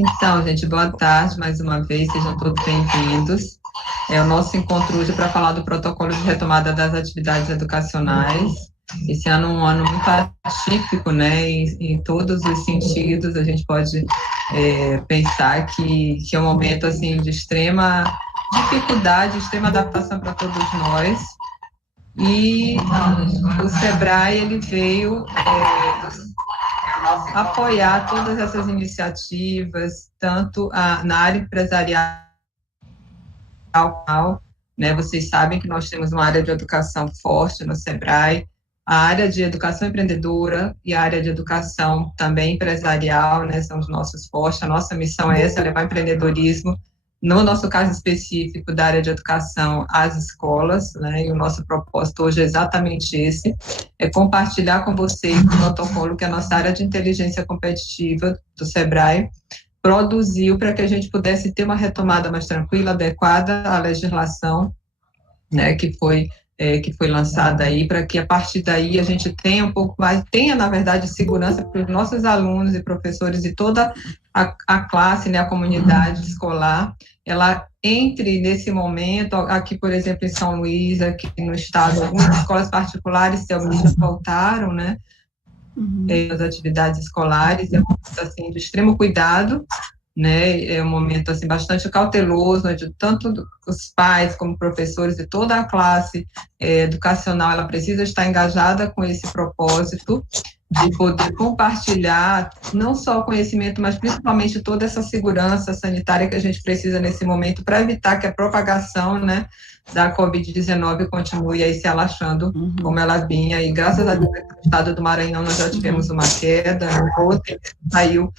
Então, gente, boa tarde mais uma vez, sejam todos bem-vindos. É o nosso encontro hoje para falar do protocolo de retomada das atividades educacionais. Esse ano é um ano muito atípico, né, em todos os sentidos. A gente pode pensar que é um momento, assim, de extrema dificuldade, extrema adaptação para todos nós. E o SEBRAE, ele veio apoiar todas essas iniciativas, tanto na área empresarial, né? Vocês sabem que nós temos uma área de educação forte no SEBRAE, a área de educação empreendedora e a área de educação também empresarial, né? São os nossos fortes. A nossa missão é essa, levar empreendedorismo, no nosso caso específico da área de educação, às escolas, né? E o nosso propósito hoje é exatamente esse, é compartilhar com vocês o protocolo que a nossa área de inteligência competitiva do SEBRAE produziu para que a gente pudesse ter uma retomada mais tranquila, adequada à legislação, né, que foi lançada aí, para que a partir daí a gente tenha um pouco mais, na verdade, segurança para os nossos alunos e professores e toda a classe, né, a comunidade escolar, ela entre nesse momento, aqui, por exemplo, em São Luís, aqui no estado, algumas escolas particulares também já voltaram, né, as atividades escolares, é um momento, assim, de extremo cuidado, né, é um momento, assim, bastante cauteloso, onde tanto os pais como professores e toda a classe educacional, ela precisa estar engajada com esse propósito de poder compartilhar não só o conhecimento, mas principalmente toda essa segurança sanitária que a gente precisa nesse momento para evitar que a propagação, né, da Covid-19 continue aí se alastrando como ela vinha, e graças a Deus no estado do Maranhão nós já tivemos uma queda, ontem saiu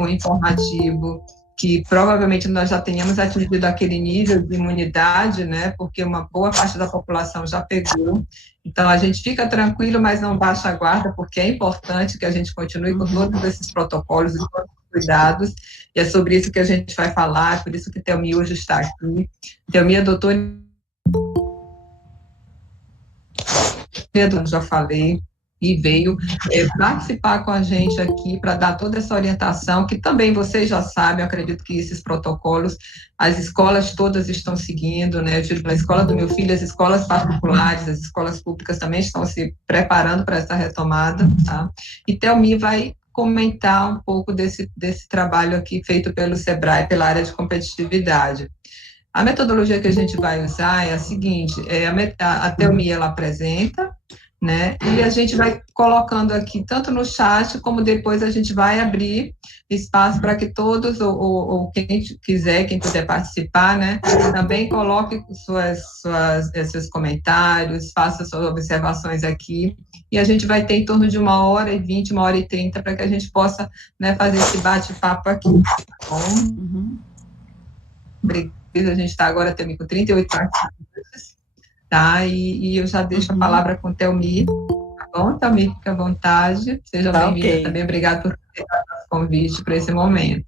um informativo que provavelmente nós já tenhamos atingido aquele nível de imunidade, né, porque uma boa parte da população já pegou. Então, a gente fica tranquilo, mas não baixa a guarda, porque é importante que a gente continue com todos esses protocolos e todos os cuidados, e é sobre isso que a gente vai falar, por isso que Thelmi hoje está aqui. Thelmi é doutora, já falei, e veio participar com a gente aqui para dar toda essa orientação, que também vocês já sabem, eu acredito que esses protocolos, as escolas todas estão seguindo, né? Eu digo, na escola do meu filho, as escolas particulares, as escolas públicas também estão se preparando para essa retomada, tá? E Thelmi vai comentar um pouco desse trabalho aqui feito pelo SEBRAE, pela área de competitividade. A metodologia que a gente vai usar é a seguinte, a Thelmi, ela apresenta, né? E a gente vai colocando aqui, tanto no chat, como depois a gente vai abrir espaço para que todos, ou quem quiser, quem puder participar, né, também coloque seus comentários, faça suas observações aqui, e a gente vai ter em torno de 1h20, 1h30, para que a gente possa, né, fazer esse bate-papo aqui, tá bom? Obrigada, a gente está agora também com 38 participantes, tá? E eu já deixo a palavra com o Thelmi, tá bom? Thelmi, fica à vontade, seja bem-vinda também, obrigada por ter dado esse convite para esse momento.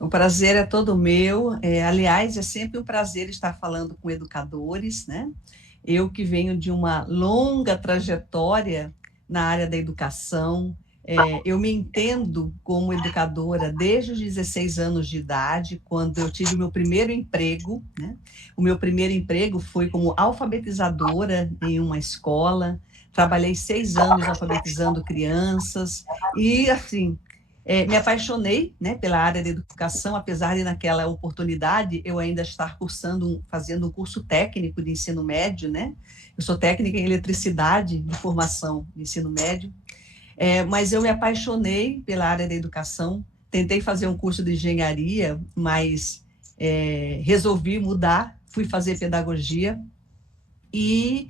O prazer é todo meu, aliás, é sempre um prazer estar falando com educadores, né? Eu que venho de uma longa trajetória na área da educação, eu me entendo como educadora desde os 16 anos de idade, quando eu tive o meu primeiro emprego, né? O meu primeiro emprego foi como alfabetizadora em uma escola, trabalhei 6 anos alfabetizando crianças, e assim, me apaixonei, né, pela área da educação, apesar de naquela oportunidade eu ainda estar fazendo um curso técnico de ensino médio, né? Eu sou técnica em eletricidade de formação de ensino médio, mas eu me apaixonei pela área da educação, tentei fazer um curso de engenharia, mas resolvi mudar, fui fazer pedagogia e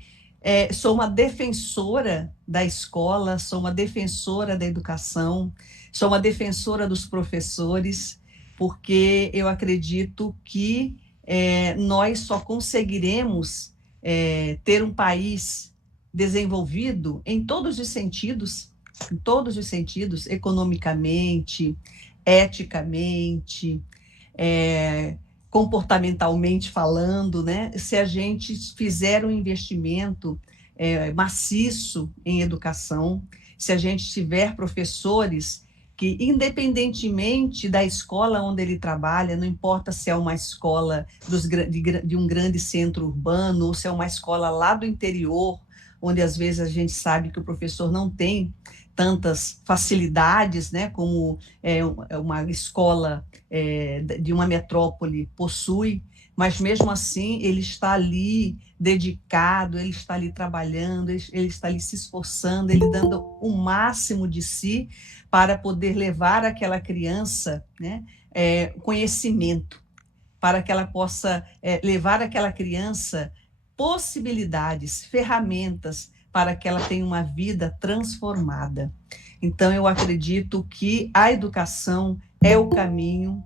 sou uma defensora da escola, sou uma defensora da educação, sou uma defensora dos professores, porque eu acredito que nós só conseguiremos ter um país desenvolvido em todos os sentidos, economicamente, eticamente, comportamentalmente falando, né? Se a gente fizer um investimento maciço em educação, se a gente tiver professores que, independentemente da escola onde ele trabalha, não importa se é uma escola de um grande centro urbano, ou se é uma escola lá do interior, onde às vezes a gente sabe que o professor não tem tantas facilidades, né, como uma escola de uma metrópole possui, mas mesmo assim ele está ali dedicado, ele está ali trabalhando, ele está ali se esforçando, ele dando o máximo de si para poder levar aquela criança, né, conhecimento, para que ela possa levar aquela criança possibilidades, ferramentas para que ela tenha uma vida transformada. Então, eu acredito que a educação é o caminho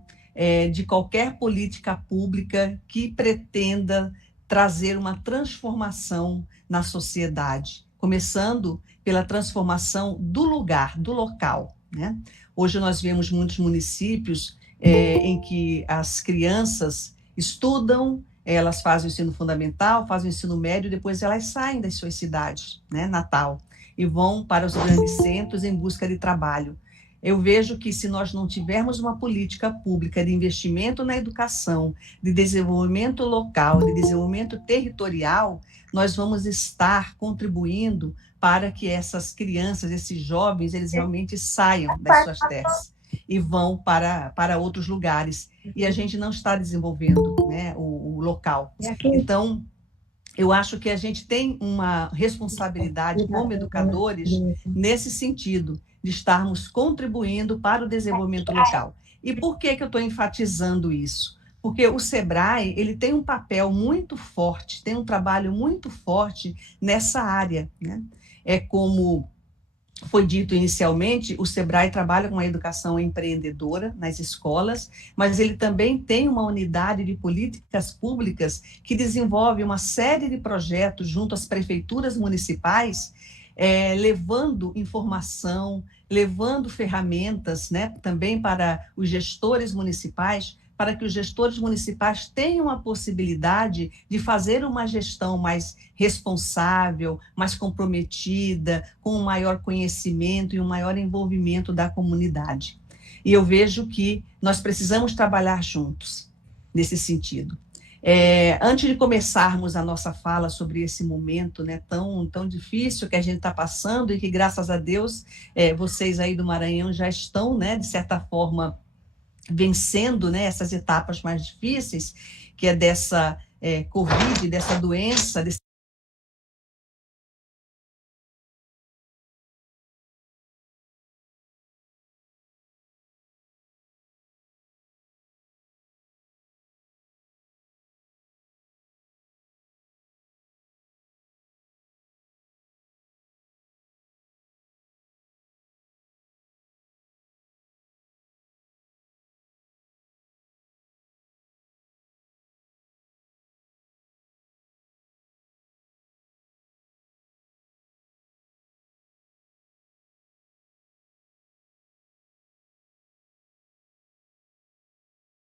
de qualquer política pública que pretenda trazer uma transformação na sociedade, começando pela transformação do lugar, do local, né? Hoje nós vemos muitos municípios em que as crianças estudam, elas fazem o ensino fundamental, fazem o ensino médio, depois elas saem das suas cidades, né, natal, e vão para os grandes centros em busca de trabalho. Eu vejo que se nós não tivermos uma política pública de investimento na educação, de desenvolvimento local, de desenvolvimento territorial, nós vamos estar contribuindo para que essas crianças, esses jovens, eles realmente saiam das suas terras e vão para outros lugares. E a gente não está desenvolvendo, né, o local. Então, eu acho que a gente tem uma responsabilidade como educadores nesse sentido, de estarmos contribuindo para o desenvolvimento local. E por que eu estou enfatizando isso? Porque o SEBRAE, ele tem um papel muito forte, tem um trabalho muito forte nessa área, né? Como foi dito inicialmente, o SEBRAE trabalha com a educação empreendedora nas escolas, mas ele também tem uma unidade de políticas públicas que desenvolve uma série de projetos junto às prefeituras municipais, levando informação, levando ferramentas, né, também para os gestores municipais, para que os gestores municipais tenham a possibilidade de fazer uma gestão mais responsável, mais comprometida, com um maior conhecimento e um maior envolvimento da comunidade. E eu vejo que nós precisamos trabalhar juntos nesse sentido. Antes de começarmos a nossa fala sobre esse momento, né, tão difícil que a gente está passando e que, graças a Deus, vocês aí do Maranhão já estão, né, de certa forma, vencendo, né, essas etapas mais difíceis, que é dessa Covid, dessa doença, desse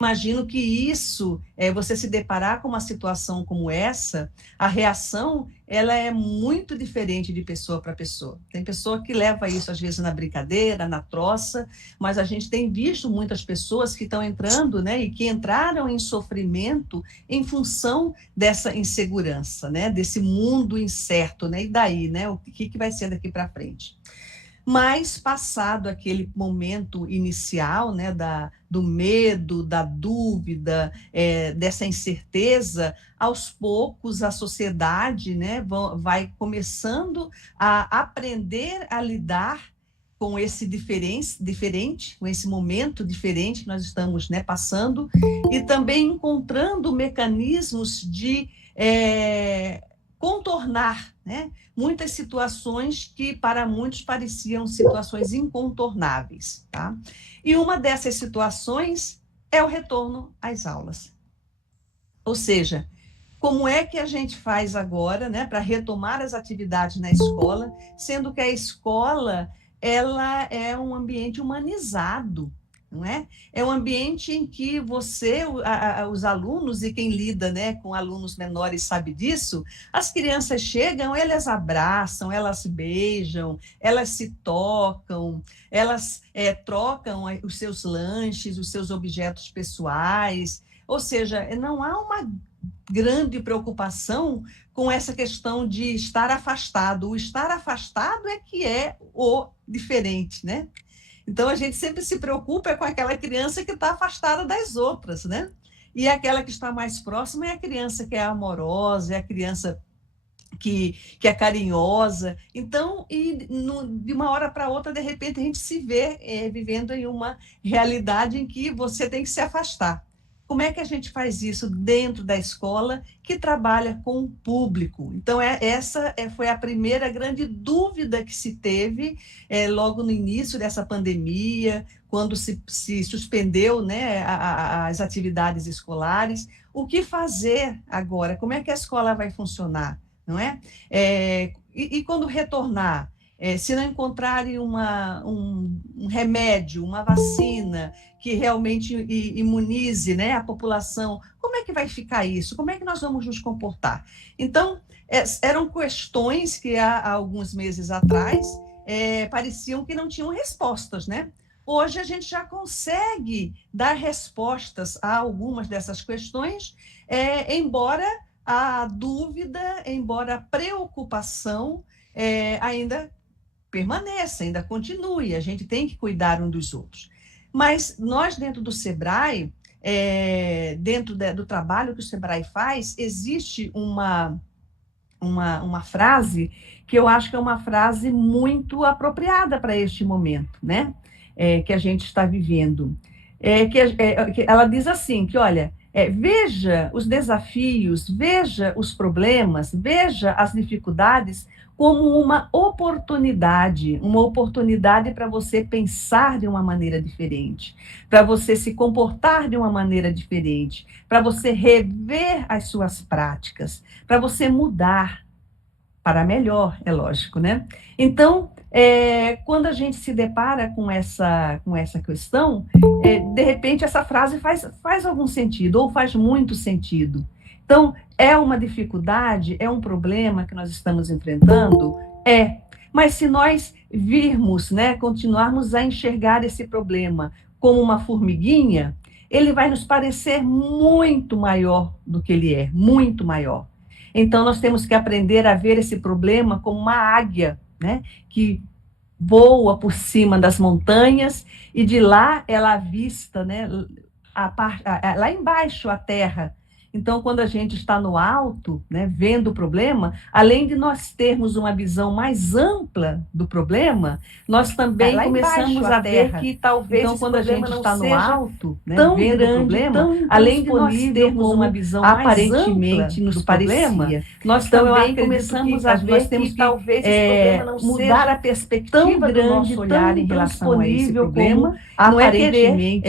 Imagino que isso, você se deparar com uma situação como essa, a reação ela é muito diferente de pessoa para pessoa. Tem pessoa que leva isso, às vezes, na brincadeira, na troça, mas a gente tem visto muitas pessoas que estão entrando, né, e que entraram em sofrimento em função dessa insegurança, né, desse mundo incerto, né, e daí, né, o que vai ser daqui para frente. Mas, passado aquele momento inicial, né, do medo, da dúvida, dessa incerteza, aos poucos a sociedade, né, vai começando a aprender a lidar com esse diferente, com esse momento diferente que nós estamos, né, passando, e também encontrando mecanismos de contornar, né, muitas situações que para muitos pareciam situações incontornáveis, tá? E uma dessas situações é o retorno às aulas. Ou seja, como é que a gente faz agora, né, para retomar as atividades na escola, sendo que a escola ela é um ambiente humanizado, não é? É um ambiente em que você, os alunos e quem lida, né, com alunos menores sabe disso, as crianças chegam, elas abraçam, elas beijam, elas se tocam, elas trocam os seus lanches, os seus objetos pessoais, ou seja, não há uma grande preocupação com essa questão de estar afastado. O estar afastado é que é o diferente, né? Então, a gente sempre se preocupa com aquela criança que está afastada das outras, né? E aquela que está mais próxima é a criança que é amorosa, é a criança que é carinhosa. Então, de uma hora para outra, de repente, a gente se vê vivendo em uma realidade em que você tem que se afastar. Como é que a gente faz isso dentro da escola que trabalha com o público? Então, essa foi a primeira grande dúvida que se teve logo no início dessa pandemia, quando se suspendeu, né, as atividades escolares. O que fazer agora? Como é que a escola vai funcionar? Não é? E quando retornar? Se não encontrarem um remédio, uma vacina que realmente imunize, né, a população, como é que vai ficar isso? Como é que nós vamos nos comportar? Então, eram questões que há alguns meses atrás pareciam que não tinham respostas, né? Hoje a gente já consegue dar respostas a algumas dessas questões, embora a dúvida, embora a preocupação ainda permaneça, ainda continue, a gente tem que cuidar um dos outros. Mas nós, dentro do SEBRAE, dentro do trabalho que o SEBRAE faz, existe uma frase que eu acho que é uma frase muito apropriada para este momento, né? Que a gente está vivendo. Que ela diz assim, que olha, veja os desafios, veja os problemas, veja as dificuldades como uma oportunidade para você pensar de uma maneira diferente, para você se comportar de uma maneira diferente, para você rever as suas práticas, para você mudar para melhor, é lógico, né? Então, quando a gente se depara com essa questão, de repente essa frase faz algum sentido, ou faz muito sentido. Então, é uma dificuldade, é um problema que nós estamos enfrentando? Mas se nós virmos, né, continuarmos a enxergar esse problema como uma formiguinha, ele vai nos parecer muito maior do que ele é, muito maior. Então, nós temos que aprender a ver esse problema como uma águia, né, que voa por cima das montanhas e de lá ela avista, né, lá embaixo a terra. Então, quando a gente está no alto, né, vendo o problema, além de nós termos uma visão mais ampla do problema, nós também começamos a ver que talvez, então, quando a gente está no alto, né, tão vendo grande, o problema, além de nós termos uma visão aparentemente nos problema, nós também começamos a ver que talvez esse problema não mudar a perspectiva do nosso olhar em relação a esse problema, não é querer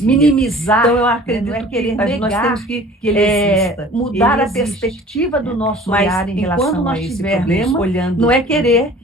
minimizar, então eu acredito não é querer negar, nós temos que ele exista, mudar a perspectiva do nosso olhar em relação a esse problema, olhando, não é querer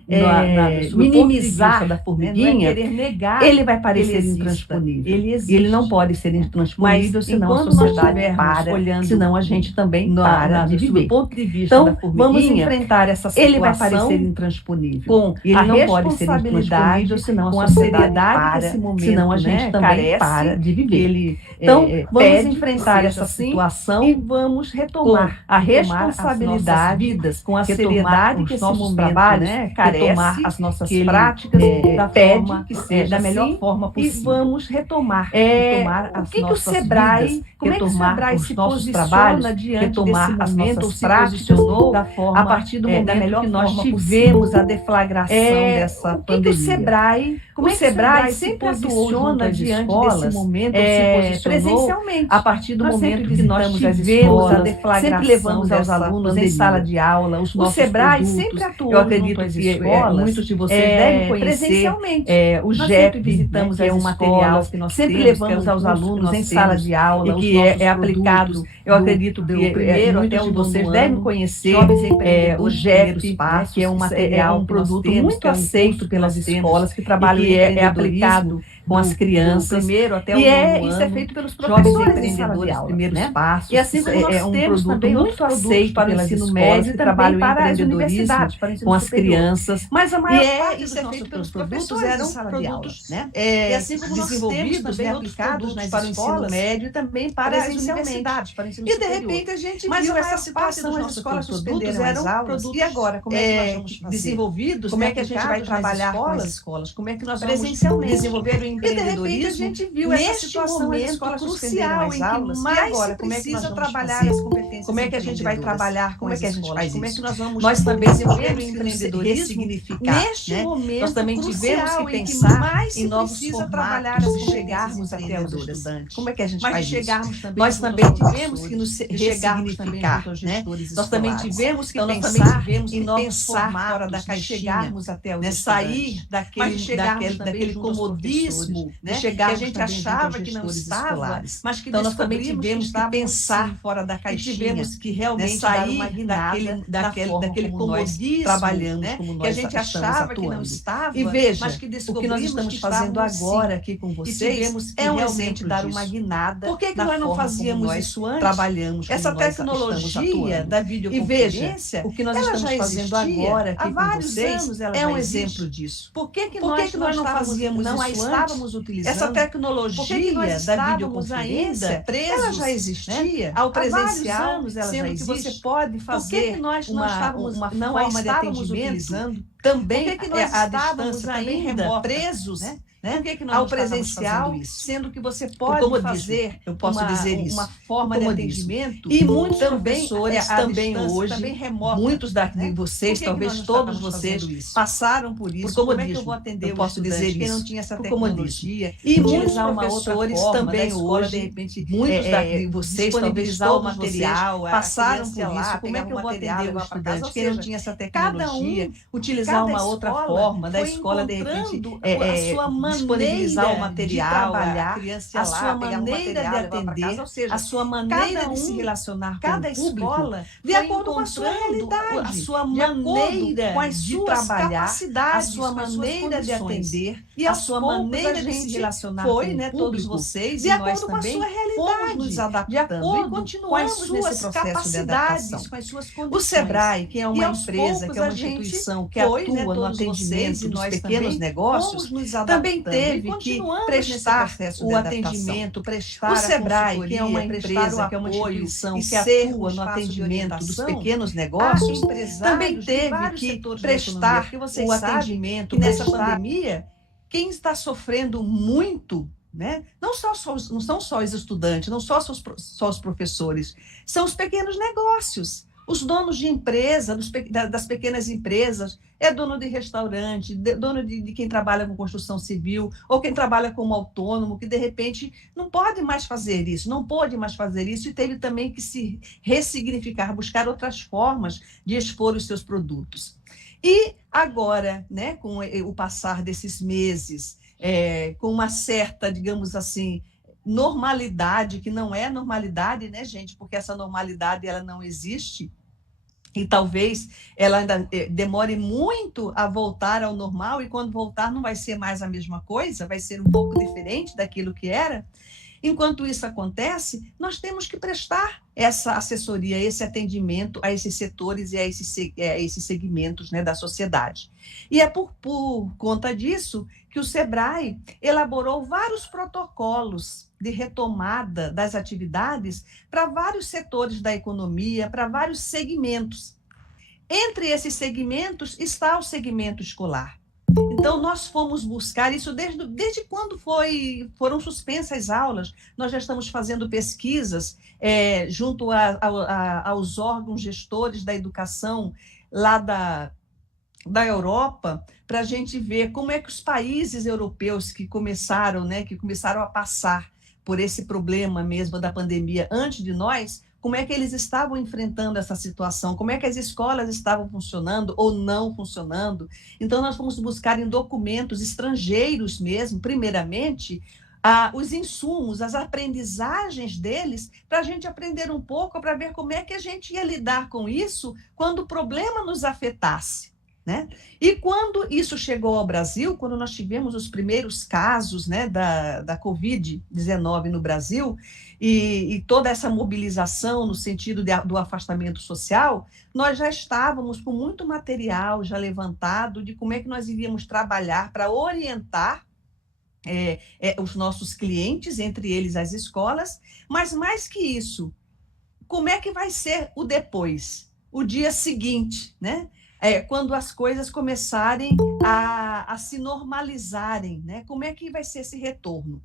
minimizar da formiguinha, não é querer negar, ele vai parecer intransponível. Ele existe. Ele não pode ser intransponível, senão a sociedade para, olhando, senão a gente também para de viver. Do ponto de vista da formiguinha, vamos enfrentar essa situação. Ele vai parecer intransponível. Com ele não pode ser intransponível, senão a sociedade para, desse momento, senão a gente também para de viver. Então, vamos enfrentar essa situação e vamos retomar a responsabilidade vidas com a seriedade que esse momento trabalhos, né, carece, retomar as nossas práticas da forma que seja da melhor forma possível. E vamos retomar as nossas vidas, como é que o SEBRAE se posiciona diante desse momento, as práticas da forma a partir do momento da melhor que nós tivemos a deflagração dessa pandemia. Como é que o SEBRAE sempre posiciona diante desse momento, presencialmente, a partir do momento que nós tivemos a deflagração, sempre levamos aos alunos em sala de aula os nossos SEBRAE produtos. Sempre atuou, eu acredito que muitos de vocês devem conhecer presencialmente. O GEP, visitamos, que é um material que nós sempre levamos aos alunos em sala de aula, e que é aplicado. Eu acredito que muitos de vocês devem conhecer o GEP, que é um material, um produto muito aceito pelas escolas que trabalham e é aplicado com as crianças. Primeiro até o Isso é feito pelos professores em sala de aula, primeiros né? passos. E assim como nós temos também muito aceito para o ensino médio, trabalham para em as universidades, com as crianças. Mas a maior parte isso é feito pelos produtos eram produtos, né? E assim como desenvolvidos e aplicados nas para o ensino médio e também para as universidades, para o ensino superior. E de repente a gente Mas viu essa situação, as escolas suspenderam as aulas. E agora, como é que nós vamos fazer? Desenvolvidos, como é que a gente vai trabalhar com as escolas? Como é que nós vamos desenvolver o empreendedorismo? E de repente a gente viu essa situação, as escolas suspenderam as aulas. E agora, como é que nós vamos trabalhar as competências? Como é que a gente vai trabalhar com as escolas? Como é que nós vamos Nós também desenvolver o empreendedorismo ressignificar, neste né? momento Nós também tivemos que crucial pensar em novos precisa trabalhar formatos, as chegarmos até os empreendedoras. estudantes. Como é que a gente Mas faz chegarmos isso? também Nós junto também aos tivemos que nos chegarmos também ressignificar, junto aos né? gestores Nós também escolares. tivemos que Então, nós também pensar tivemos em que novos pensar formatos, fora da de caixinha, chegarmos até os né? sair Mas daquele, chegarmos também daquele junto aos comodismo, professores, né? Que chegarmos a gente também junto achava aos que não gestores estava, escolares. mas que Então, nós também descobrimos tivemos que estavam, pensar sim. fora da E caixinha, tivemos que né? realmente dar Sair uma guinada daquele daquele como nós comodismo, trabalhamos, né? como Que nós a gente estamos achava que não atuando. estava, E veja, mas que o que nós descobrimos estamos que fazendo estavam, agora sim. aqui com E vocês tivemos que é um realmente exemplo dar disso. uma guinada. Por que na nós não forma fazíamos como nós isso antes? trabalhamos, como Essa nós estamos tecnologia atuando? da E veja, videoconferência, o que nós ela estamos já fazendo existia agora há aqui com vários vocês anos, ela é já um existe. exemplo disso. Por que nós não fazíamos não a isso estávamos antes? utilizando? Essa tecnologia da estávamos videoconferência, presos, ela já né? existia. Ao Há vários presencial, anos ela sendo já que existe. você pode fazer Por que nós não uma estávamos, não forma de estávamos atendimento utilizando? também Por que nós à estávamos distância, também ainda remota, presos, né? Por que nós ao não estávamos presencial, fazendo isso? sendo que você Como pode eu disse, fazer eu posso dizer isso. uma forma de Como eu disse. atendimento E muitos também professores à também distância, hoje, também remota, muitos de né? vocês, Por que talvez nós não todos estávamos vocês, fazendo isso? passaram por isso. Por como é que eu vou atender eu o posso estudante dizer que isso? não tinha essa Por como eu tecnologia? E muitos utilizar uma outra professores forma também da escola, hoje, de repente, muitos de vocês, talvez disponibilizar todos o material, vocês, a passaram criança por ia lá, isso. Como é que eu vou material, atender o levar para casa? estudante Ou que não seja, tinha essa cada tecnologia? Utilizar cada uma outra escola forma da foi escola, de repente, encontrando a sua disponibilizar o maneira material, de trabalhar, a criança ia a lá, sua pegar o maneira material, de levar para atender, casa, ou seja, a sua maneira cada de se um, relacionar com cada o público, escola de foi acordo com a sua encontrando realidade, a sua de acordo maneira com as de suas trabalhar, a capacidades, sua com as suas maneira de condições. atender, E a aos sua poucos maneira a de se gente relacionar foi, com né, o todos público, vocês de e nós acordo com a também sua realidade, fomos nos de adaptando acordo e com as continuamos suas nesse processo de capacidades, adaptação. com as suas O condições. Sebrae, que é E uma aos empresa, poucos que é uma a gente instituição que foi, atua né, no todos vocês atendimento e dos nós pequenos também negócios, fomos nos também adaptando teve e que continuamos prestar nesse processo o de adaptação. atendimento, prestar O Sebrae, a que é uma prestar empresa, o que é uma apoio instituição e que que atua atua no no atendimento dos orientação, pequenos há negócios, empresários também de teve vários que setores da economia, prestar porque vocês o sabem atendimento que nessa pandemia. Quem está sofrendo muito, né? Não são só os estudantes, não só os professores, são os pequenos negócios. Os donos de empresa, das pequenas empresas, é dono de restaurante, dono de quem trabalha com construção civil, ou quem trabalha como autônomo, que de repente não pode mais fazer isso, não pôde mais fazer isso, e teve também que se ressignificar, buscar outras formas de expor os seus produtos. E agora, né, com o passar desses meses, com uma certa, digamos assim, normalidade, que não é normalidade, né, gente? Porque essa normalidade ela não existe. E talvez ela ainda demore muito a voltar ao normal, e quando voltar não vai ser mais a mesma coisa, vai ser um pouco diferente daquilo que era. Enquanto isso acontece, nós temos que prestar essa assessoria, esse atendimento a esses setores e a esses segmentos, né, da sociedade. E é por conta disso que o Sebrae elaborou vários protocolos de retomada das atividades para vários setores da economia, para vários segmentos. Entre esses segmentos está o segmento escolar. Então, nós fomos buscar isso desde quando foram suspensas as aulas. Nós já estamos fazendo pesquisas junto aos órgãos gestores da educação lá da Europa, para a gente ver como é que os países europeus que começaram a passar por esse problema mesmo da pandemia antes de nós, como é que eles estavam enfrentando essa situação, como é que as escolas estavam funcionando ou não funcionando. Então, nós fomos buscar em documentos estrangeiros mesmo, primeiramente, os insumos, as aprendizagens deles, para a gente aprender um pouco, para ver como é que a gente ia lidar com isso quando o problema nos afetasse. né? E quando isso chegou ao Brasil, quando nós tivemos os primeiros casos, né, da Covid-19 no Brasil, e toda essa mobilização no sentido do afastamento social, nós já estávamos com muito material já levantado de como é que nós iríamos trabalhar para orientar os nossos clientes, entre eles as escolas, mas mais que isso, como é que vai ser o depois, o dia seguinte, né? Quando as coisas começarem a se normalizarem, né? Como é que vai ser esse retorno?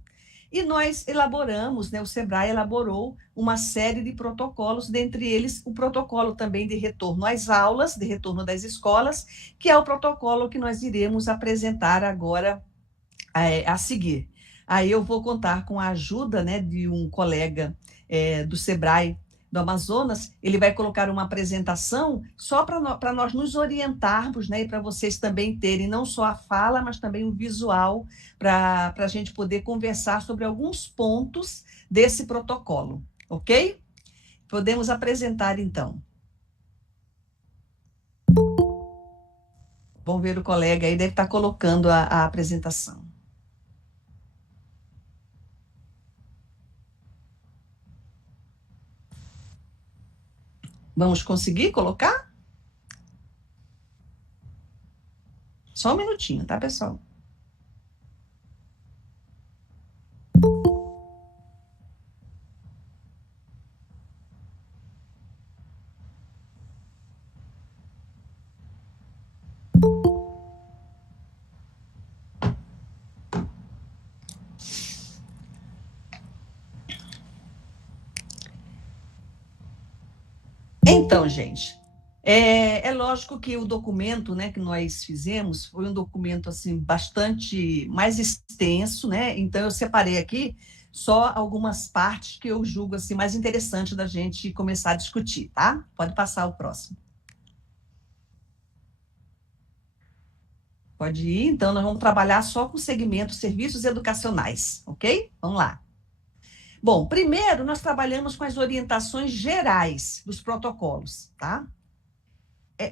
E nós elaboramos, né, o SEBRAE elaborou uma série de protocolos, dentre eles o protocolo também de retorno às aulas, de retorno das escolas, que é o protocolo que nós iremos apresentar agora a seguir. Aí eu vou contar com a ajuda, né, de um colega do SEBRAE do Amazonas. Ele vai colocar uma apresentação só para nós nos orientarmos, né, e para vocês também terem não só a fala, mas também o visual, para a gente poder conversar sobre alguns pontos desse protocolo, ok? Podemos apresentar, então. Vamos ver o colega aí, deve estar colocando a apresentação. Vamos conseguir colocar? Só um minutinho, tá, pessoal? Então, gente, é lógico que o documento, né, que nós fizemos foi um documento assim bastante mais extenso, né? Então eu separei aqui só algumas partes que eu julgo assim mais interessante da gente começar a discutir, tá? Pode passar o próximo. Pode ir, então nós vamos trabalhar só com o segmento serviços educacionais, ok? Vamos lá. Bom, primeiro nós trabalhamos com as orientações gerais dos protocolos, tá?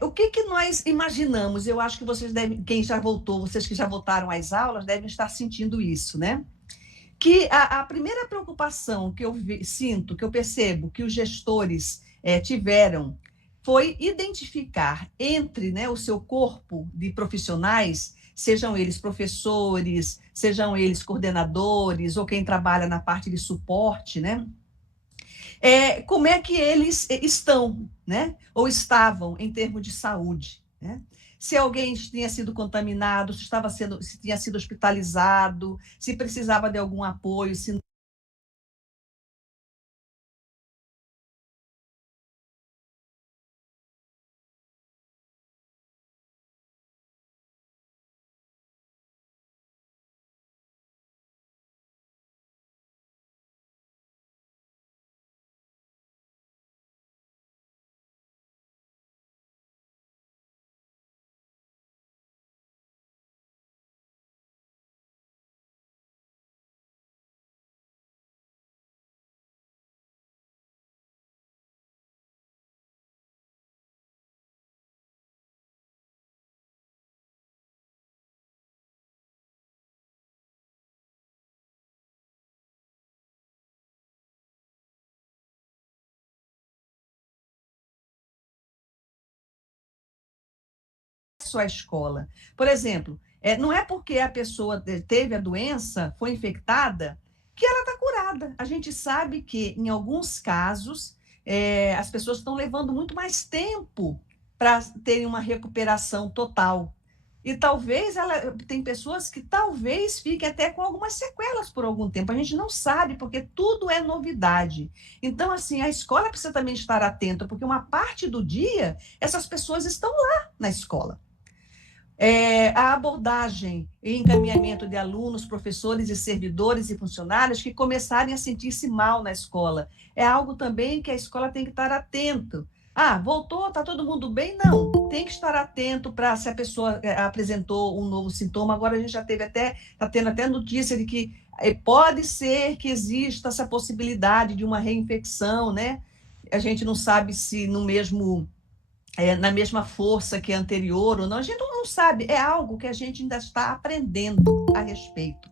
O que nós imaginamos? Eu acho que vocês devem, quem já voltou, vocês que já voltaram às aulas, devem estar sentindo isso, né? Que a primeira preocupação que eu sinto, que eu percebo que os gestores tiveram, foi identificar entre, né, o seu corpo de profissionais, sejam eles professores, sejam eles coordenadores, ou quem trabalha na parte de suporte, né? Como é que eles estão, né? Ou estavam em termos de saúde, né? Se alguém tinha sido contaminado, se tinha sido hospitalizado, se precisava de algum apoio, se à escola. Por exemplo, não é porque a pessoa teve a doença, foi infectada, que ela está curada. A gente sabe que, em alguns casos, as pessoas estão levando muito mais tempo para terem uma recuperação total. E talvez tem pessoas que talvez fiquem até com algumas sequelas por algum tempo. A gente não sabe, porque tudo é novidade. Então, assim, a escola precisa também estar atenta, porque uma parte do dia essas pessoas estão lá na escola. A abordagem e encaminhamento de alunos, professores e servidores e funcionários que começarem a sentir-se mal na escola. É algo também que a escola tem que estar atento. Voltou, está todo mundo bem? Não, tem que estar atento para se a pessoa apresentou um novo sintoma. Agora a gente já está tendo até notícia de que pode ser que exista essa possibilidade de uma reinfecção, né? A gente não sabe se no mesmo na mesma força que a anterior ou não, a gente não sabe, é algo que a gente ainda está aprendendo a respeito.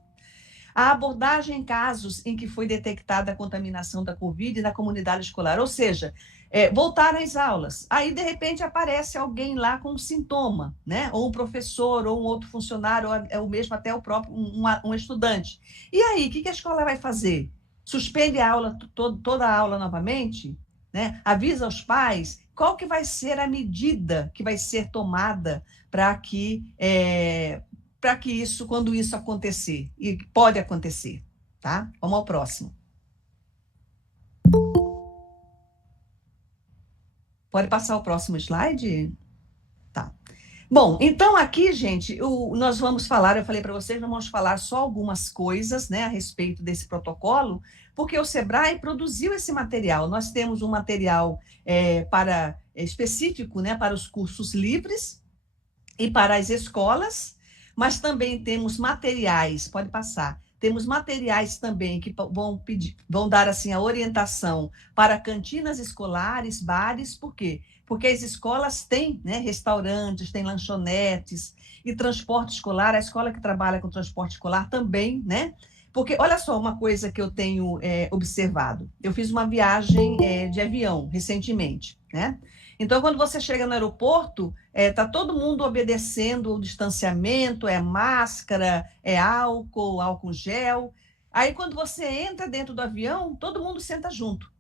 A abordagem em casos em que foi detectada a contaminação da Covid na comunidade escolar, ou seja, voltar às aulas. Aí, de repente, aparece alguém lá com um sintoma, né? Ou um professor, ou um outro funcionário, ou mesmo até o próprio um estudante. E aí, o que a escola vai fazer? Suspende a aula, toda a aula novamente? Né? Avisa aos pais? Qual que vai ser a medida que vai ser tomada para que isso, quando isso acontecer, e pode acontecer, tá? Vamos ao próximo. Pode passar o próximo slide? Tá. Bom, então aqui, gente, nós vamos falar, eu falei para vocês, nós vamos falar só algumas coisas, né, a respeito desse protocolo, porque o Sebrae produziu esse material. Nós temos um material específico, né, para os cursos livres e para as escolas, mas também temos materiais, pode passar, temos materiais também que vão dar assim a orientação para cantinas escolares, bares, por quê? Porque as escolas têm, né, restaurantes, têm lanchonetes e transporte escolar, a escola que trabalha com transporte escolar também, né? Porque, olha só, uma coisa que eu tenho observado, eu fiz uma viagem de avião recentemente, né? Então, quando você chega no aeroporto, está todo mundo obedecendo o distanciamento, máscara, álcool gel. Aí, quando você entra dentro do avião, todo mundo senta junto.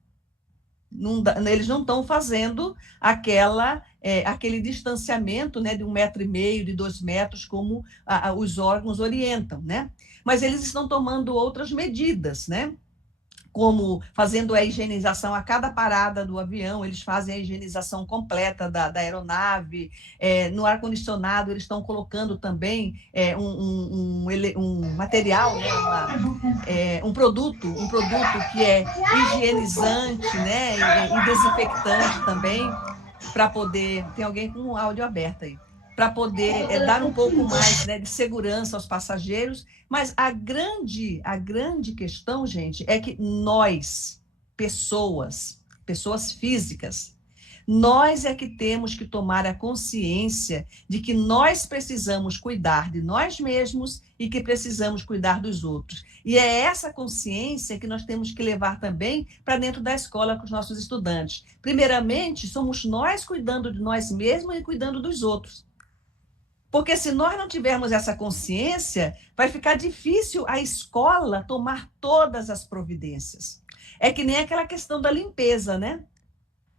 Eles não estão fazendo aquele distanciamento, né, de 1,5 metro, de 2 metros, como os órgãos orientam, né? Mas eles estão tomando outras medidas, né? Como fazendo a higienização a cada parada do avião, eles fazem a higienização completa da aeronave, no ar-condicionado eles estão colocando também um material, né, um produto que é higienizante, né, e desinfectante também, para poder... Tem alguém com o áudio aberto aí. Para poder dar um pouco mais, né, de segurança aos passageiros. Mas a grande questão, gente, é que nós, pessoas físicas, nós é que temos que tomar a consciência de que nós precisamos cuidar de nós mesmos e que precisamos cuidar dos outros. E é essa consciência que nós temos que levar também para dentro da escola com os nossos estudantes. Primeiramente, somos nós cuidando de nós mesmos e cuidando dos outros. Porque se nós não tivermos essa consciência, vai ficar difícil a escola tomar todas as providências. É que nem aquela questão da limpeza, né?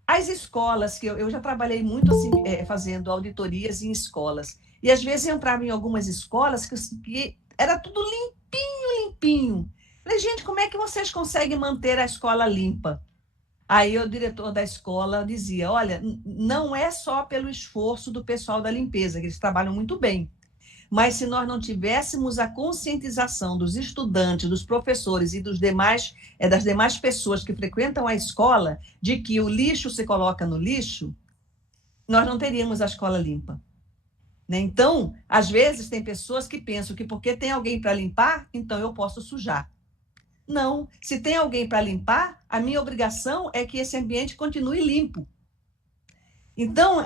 As escolas, que eu já trabalhei muito assim, fazendo auditorias em escolas, e às vezes eu entrava em algumas escolas que era tudo limpinho. Falei, gente, como é que vocês conseguem manter a escola limpa? Aí o diretor da escola dizia, olha, não é só pelo esforço do pessoal da limpeza, que eles trabalham muito bem, mas se nós não tivéssemos a conscientização dos estudantes, dos professores e das demais pessoas que frequentam a escola, de que o lixo se coloca no lixo, nós não teríamos a escola limpa. Né? Então, às vezes tem pessoas que pensam que porque tem alguém para limpar, então eu posso sujar. Não, se tem alguém para limpar, a minha obrigação é que esse ambiente continue limpo. Então,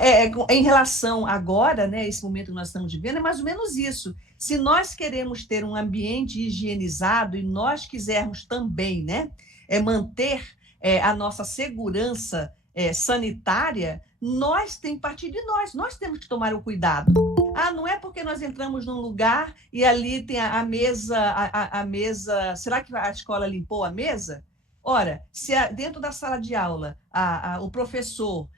em relação agora, né, esse momento que nós estamos vivendo, é mais ou menos isso. Se nós queremos ter um ambiente higienizado e nós quisermos também, né, manter a nossa segurança sanitária, tem que partir de nós temos que tomar o cuidado. Não é porque nós entramos num lugar e ali tem a mesa, será que a escola limpou a mesa? Ora, se dentro da sala de aula o professor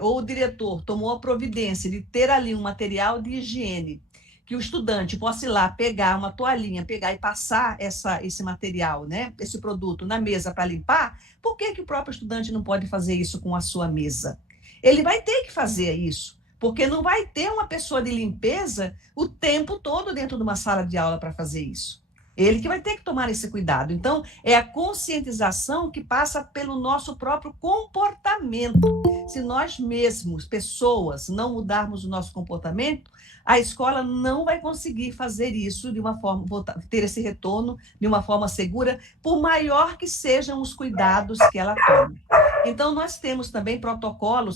ou o diretor tomou a providência de ter ali um material de higiene, que o estudante possa ir lá pegar uma toalhinha, pegar e passar esse material, né, esse produto na mesa para limpar, por que o próprio estudante não pode fazer isso com a sua mesa? Ele vai ter que fazer isso, porque não vai ter uma pessoa de limpeza o tempo todo dentro de uma sala de aula para fazer isso. Ele que vai ter que tomar esse cuidado. Então, é a conscientização que passa pelo nosso próprio comportamento. Se nós mesmos, pessoas, não mudarmos o nosso comportamento, a escola não vai conseguir fazer isso de uma forma, ter esse retorno de uma forma segura, por maior que sejam os cuidados que ela tome. Então, nós temos também protocolos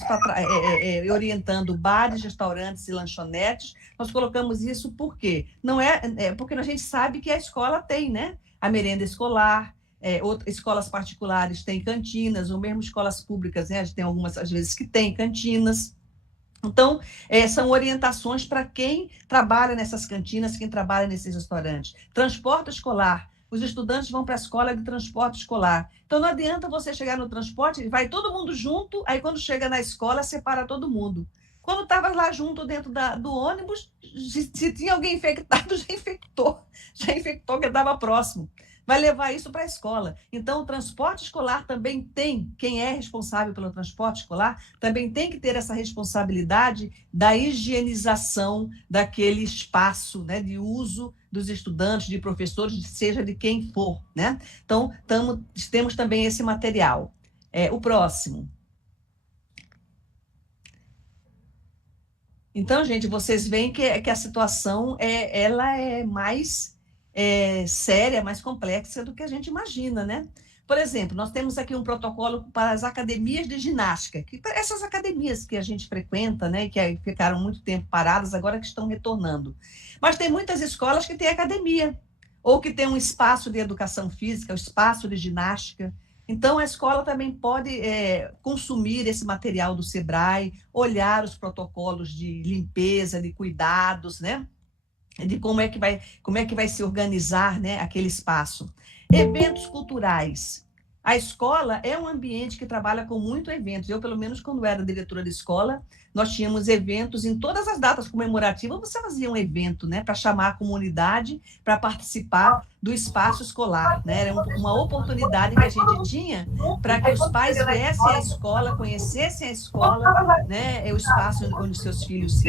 orientando bares, restaurantes e lanchonetes. Nós colocamos isso por quê? Não porque a gente sabe que a escola tem, né? A merenda escolar, escolas particulares têm cantinas, ou mesmo escolas públicas, né? A gente tem algumas, às vezes, que têm cantinas. Então, são orientações para quem trabalha nessas cantinas, quem trabalha nesses restaurantes. Transporte escolar. Os estudantes vão para a escola de transporte escolar. Então, não adianta você chegar no transporte, vai todo mundo junto, aí quando chega na escola, separa todo mundo. Quando estava lá junto dentro do ônibus, se tinha alguém infectado, já infectou quem estava próximo. Vai levar isso para a escola. Então, o transporte escolar também tem, quem é responsável pelo transporte escolar, também tem que ter essa responsabilidade da higienização daquele espaço, né, de uso dos estudantes, de professores, seja de quem for, né? Então, temos também esse material. O próximo. Então, gente, vocês veem que a situação ela é mais séria, mais complexa do que a gente imagina, né? Por exemplo, nós temos aqui um protocolo para as academias de ginástica, essas academias que a gente frequenta, né, que ficaram muito tempo paradas, agora que estão retornando. Mas tem muitas escolas que têm academia, ou que têm um espaço de educação física, um espaço de ginástica. Então, a escola também pode consumir esse material do Sebrae, olhar os protocolos de limpeza, de cuidados, né? De como é que vai se organizar, né, aquele espaço. Eventos culturais. A escola é um ambiente que trabalha com muitos eventos. Eu, pelo menos, quando era diretora de escola, nós tínhamos eventos em todas as datas comemorativas. Você fazia um evento, né, para chamar a comunidade para participar do espaço escolar, né? Era uma oportunidade que a gente tinha para que os pais viessem à escola, conhecessem a escola, né, o espaço onde seus filhos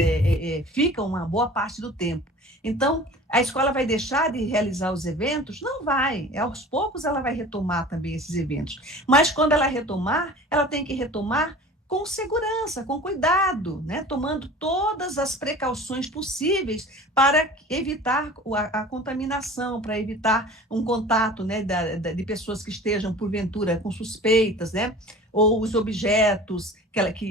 ficam uma boa parte do tempo. Então, a escola vai deixar de realizar os eventos? Não vai. Aos poucos ela vai retomar também esses eventos. Mas quando ela retomar, ela tem que retomar com segurança, com cuidado, né? Tomando todas as precauções possíveis para evitar a contaminação, para evitar um contato, né, de pessoas que estejam, porventura, com suspeitas, né? Ou os objetos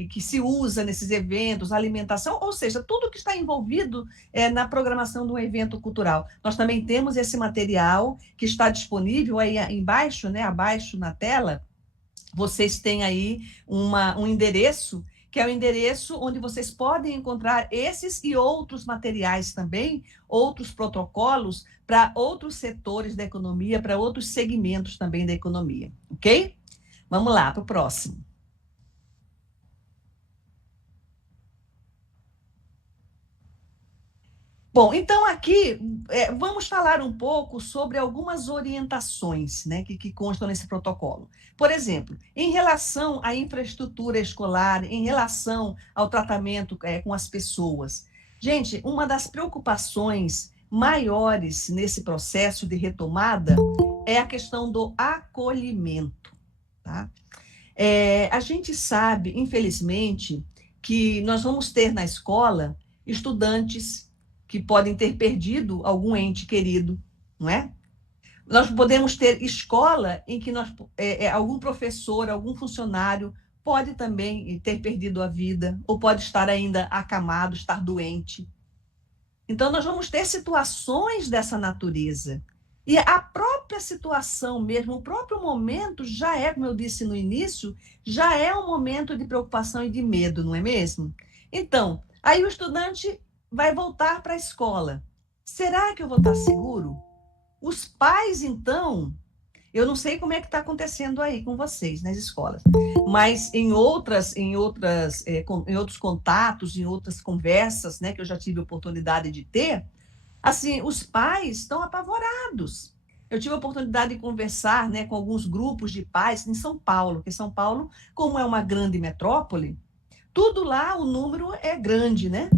que se usa nesses eventos, alimentação, ou seja, tudo que está envolvido na programação de um evento cultural. Nós também temos esse material que está disponível aí embaixo, né, abaixo na tela. Vocês têm aí um endereço, que é o endereço onde vocês podem encontrar esses e outros materiais também, outros protocolos para outros setores da economia, para outros segmentos também da economia, ok? Vamos lá, para o próximo. Bom, então aqui vamos falar um pouco sobre algumas orientações, né, que constam nesse protocolo. Por exemplo, em relação à infraestrutura escolar, em relação ao tratamento com as pessoas. Gente, uma das preocupações maiores nesse processo de retomada é a questão do acolhimento. Tá? A gente sabe, infelizmente, que nós vamos ter na escola estudantes que podem ter perdido algum ente querido, não é? Nós podemos ter escola em que algum professor, algum funcionário pode também ter perdido a vida, ou pode estar ainda acamado, estar doente. Então, nós vamos ter situações dessa natureza. E a própria situação mesmo, o próprio momento já como eu disse no início, já é um momento de preocupação e de medo, não é mesmo? Então, aí o estudante vai voltar para a escola. Será que eu vou estar seguro? Os pais, então, eu não sei como é que está acontecendo aí com vocês nas escolas, mas em outros contatos, em outras conversas, né, que eu já tive a oportunidade de ter, assim, os pais estão apavorados. Eu tive a oportunidade de conversar, né, com alguns grupos de pais em São Paulo, porque São Paulo, como é uma grande metrópole, tudo lá, o número é grande, né?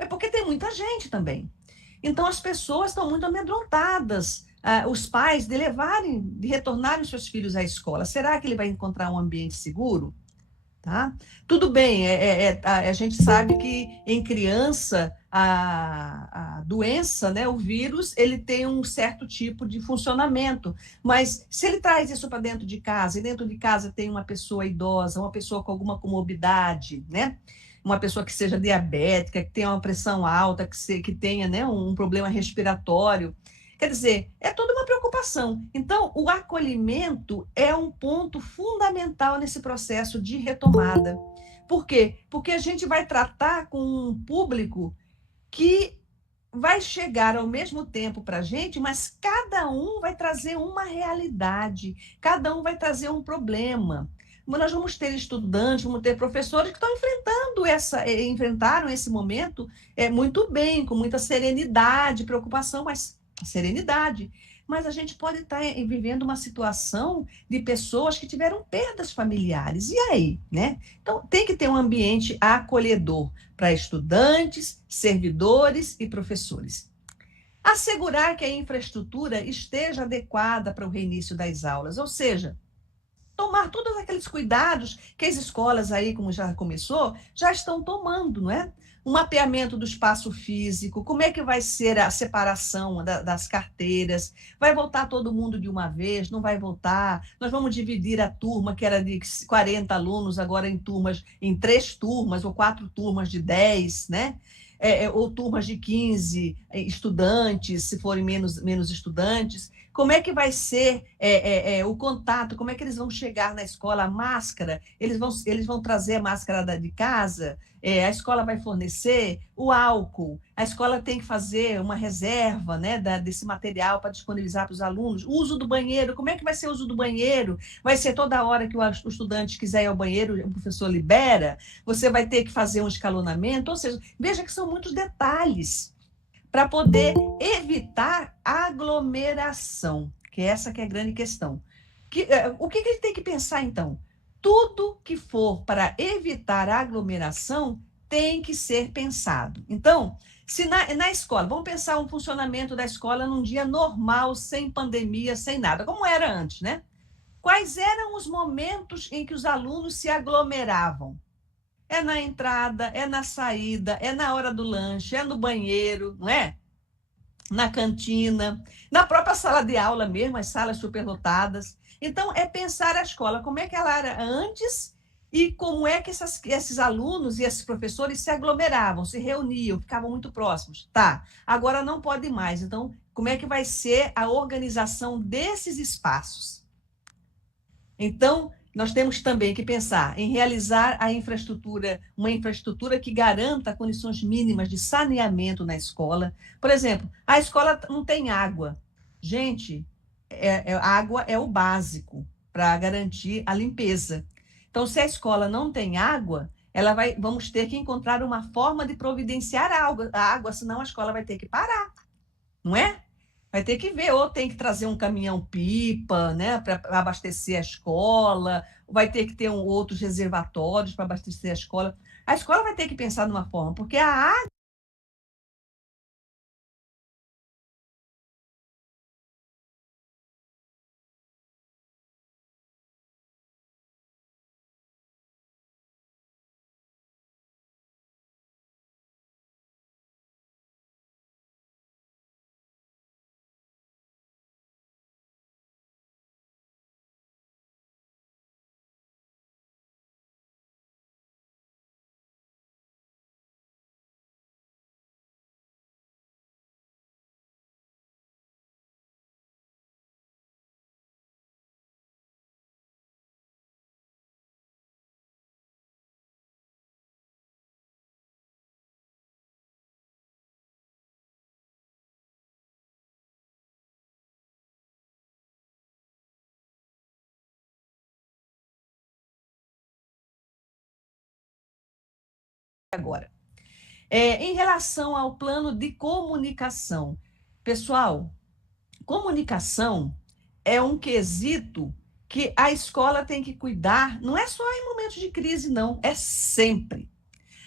É porque tem muita gente também. Então, as pessoas estão muito amedrontadas, os pais de retornarem seus filhos à escola. Será que ele vai encontrar um ambiente seguro? tá? Tudo bem, a gente sabe que em criança a doença, né, o vírus, ele tem um certo tipo de funcionamento, mas se ele traz isso para dentro de casa, e dentro de casa tem uma pessoa idosa, uma pessoa com alguma comorbidade, né? Uma pessoa que seja diabética, que tenha uma pressão alta, que tenha, né, um problema respiratório. Quer dizer, é toda uma preocupação. Então, o acolhimento é um ponto fundamental nesse processo de retomada. Por quê? Porque a gente vai tratar com um público que vai chegar ao mesmo tempo para a gente, mas cada um vai trazer uma realidade, cada um vai trazer um problema. Nós vamos ter estudantes, vamos ter professores que estão enfrentaram esse momento muito bem, com muita serenidade, preocupação, mas serenidade. Mas a gente pode estar vivendo uma situação de pessoas que tiveram perdas familiares. E aí, né? Então, tem que ter um ambiente acolhedor para estudantes, servidores e professores. Assegurar que a infraestrutura esteja adequada para o reinício das aulas, ou seja, tomar todos aqueles cuidados que as escolas aí, como já começou, já estão tomando, não é? Um mapeamento do espaço físico, como é que vai ser a separação das carteiras, vai voltar todo mundo de uma vez, não vai voltar, nós vamos dividir a turma, que era de 40 alunos, agora em 3 turmas ou 4 turmas de 10, né? Ou turmas de 15 estudantes, se forem menos estudantes. Como é que vai ser o contato? Como é que eles vão chegar na escola? A máscara? Eles vão trazer a máscara de casa? A escola vai fornecer o álcool? A escola tem que fazer uma reserva, né, desse material para disponibilizar para os alunos? O uso do banheiro, como é que vai ser o uso do banheiro? Vai ser toda hora que o estudante quiser ir ao banheiro, o professor libera? Você vai ter que fazer um escalonamento? Ou seja, veja que são muitos detalhes para poder evitar aglomeração, que essa que é a grande questão. O que a gente tem que pensar, então? Tudo que for para evitar aglomeração tem que ser pensado. Então, se na escola, vamos pensar um funcionamento da escola num dia normal, sem pandemia, sem nada, como era antes, né? Quais eram os momentos em que os alunos se aglomeravam? É na entrada, é na saída, é na hora do lanche, é no banheiro, não é? Na cantina, na própria sala de aula mesmo, as salas superlotadas. Então, é pensar a escola, como é que ela era antes e como é que esses alunos e esses professores se aglomeravam, se reuniam, ficavam muito próximos. Tá, agora não pode mais. Então, como é que vai ser a organização desses espaços? Então, nós temos também que pensar em realizar uma infraestrutura que garanta condições mínimas de saneamento na escola. Por exemplo, a escola não tem água. Gente, água é o básico para garantir a limpeza. Então, se a escola não tem água, vamos ter que encontrar uma forma de providenciar a água, senão a escola vai ter que parar, não é? Vai ter que ver, ou tem que trazer um caminhão-pipa, né, para abastecer a escola, vai ter que ter outros reservatórios para abastecer a escola. A escola vai ter que pensar numa forma, porque a água. Agora, em relação ao plano de comunicação, pessoal, comunicação é um quesito que a escola tem que cuidar, não é só em momentos de crise, não, é sempre.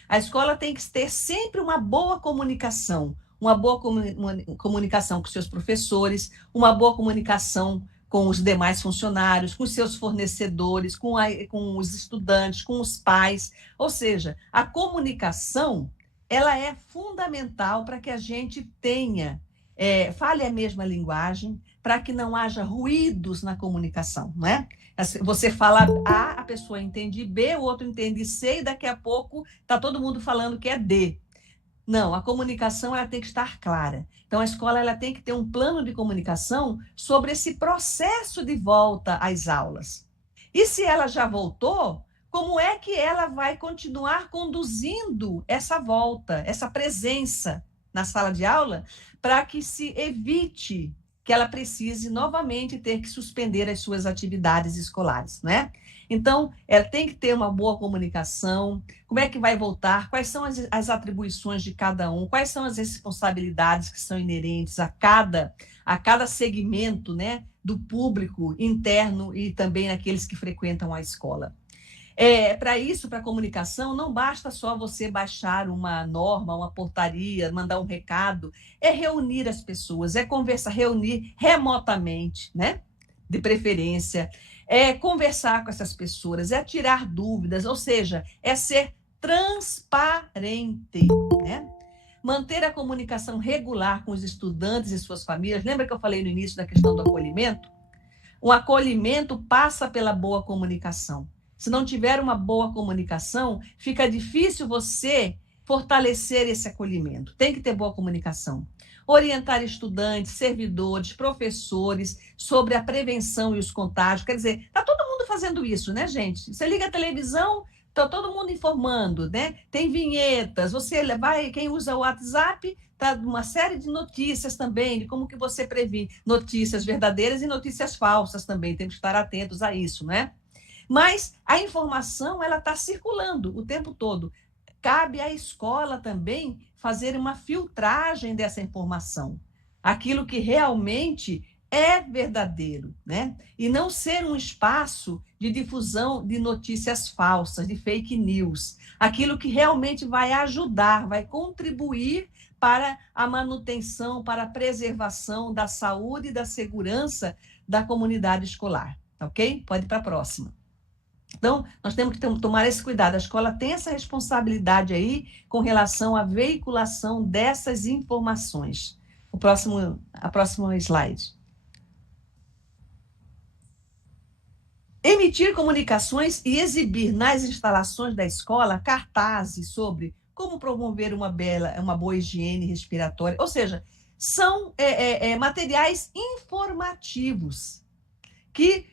A escola tem que ter sempre uma boa comunicação com seus professores, uma boa comunicação com os demais funcionários, com os seus fornecedores, com os estudantes, com os pais. Ou seja, a comunicação, ela é fundamental para que a gente fale a mesma linguagem, para que não haja ruídos na comunicação, não é? Você fala A, a pessoa entende B, o outro entende C, e daqui a pouco está todo mundo falando que é D. Não, a comunicação ela tem que estar clara. Então, a escola ela tem que ter um plano de comunicação sobre esse processo de volta às aulas. E se ela já voltou, como é que ela vai continuar conduzindo essa volta, essa presença na sala de aula, para que se evite que ela precise novamente ter que suspender as suas atividades escolares, né? Então, ela tem que ter uma boa comunicação, como é que vai voltar, quais são as atribuições de cada um, quais são as responsabilidades que são inerentes a cada segmento, né, do público interno e também aqueles que frequentam a escola. Para isso, para a comunicação, não basta só você baixar uma norma, uma portaria, mandar um recado, é reunir as pessoas, é conversar, reunir remotamente, né? De preferência, é conversar com essas pessoas, é tirar dúvidas, ou seja, é ser transparente, né? Manter a comunicação regular com os estudantes e suas famílias. Lembra que eu falei no início da questão do acolhimento? O acolhimento passa pela boa comunicação. Se não tiver uma boa comunicação, fica difícil você fortalecer esse acolhimento. Tem que ter boa comunicação. Orientar estudantes, servidores, professores sobre a prevenção e os contágios. Quer dizer, está todo mundo fazendo isso, né, gente? Você liga a televisão, está todo mundo informando, né? Tem vinhetas, quem usa o WhatsApp, tá uma série de notícias também, de como que você previne notícias verdadeiras e notícias falsas também. Temos que estar atentos a isso, né? Mas a informação ela está circulando o tempo todo. Cabe à escola também fazer uma filtragem dessa informação. Aquilo que realmente é verdadeiro, né? E não ser um espaço de difusão de notícias falsas, de fake news. Aquilo que realmente vai ajudar, vai contribuir para a manutenção, para a preservação da saúde e da segurança da comunidade escolar. Ok? Pode ir para a próxima. Então, nós temos que tomar esse cuidado. A escola tem essa responsabilidade aí com relação à veiculação dessas informações. A próxima slide. Emitir comunicações e exibir nas instalações da escola cartazes sobre como promover uma boa higiene respiratória. Ou seja, são materiais informativos que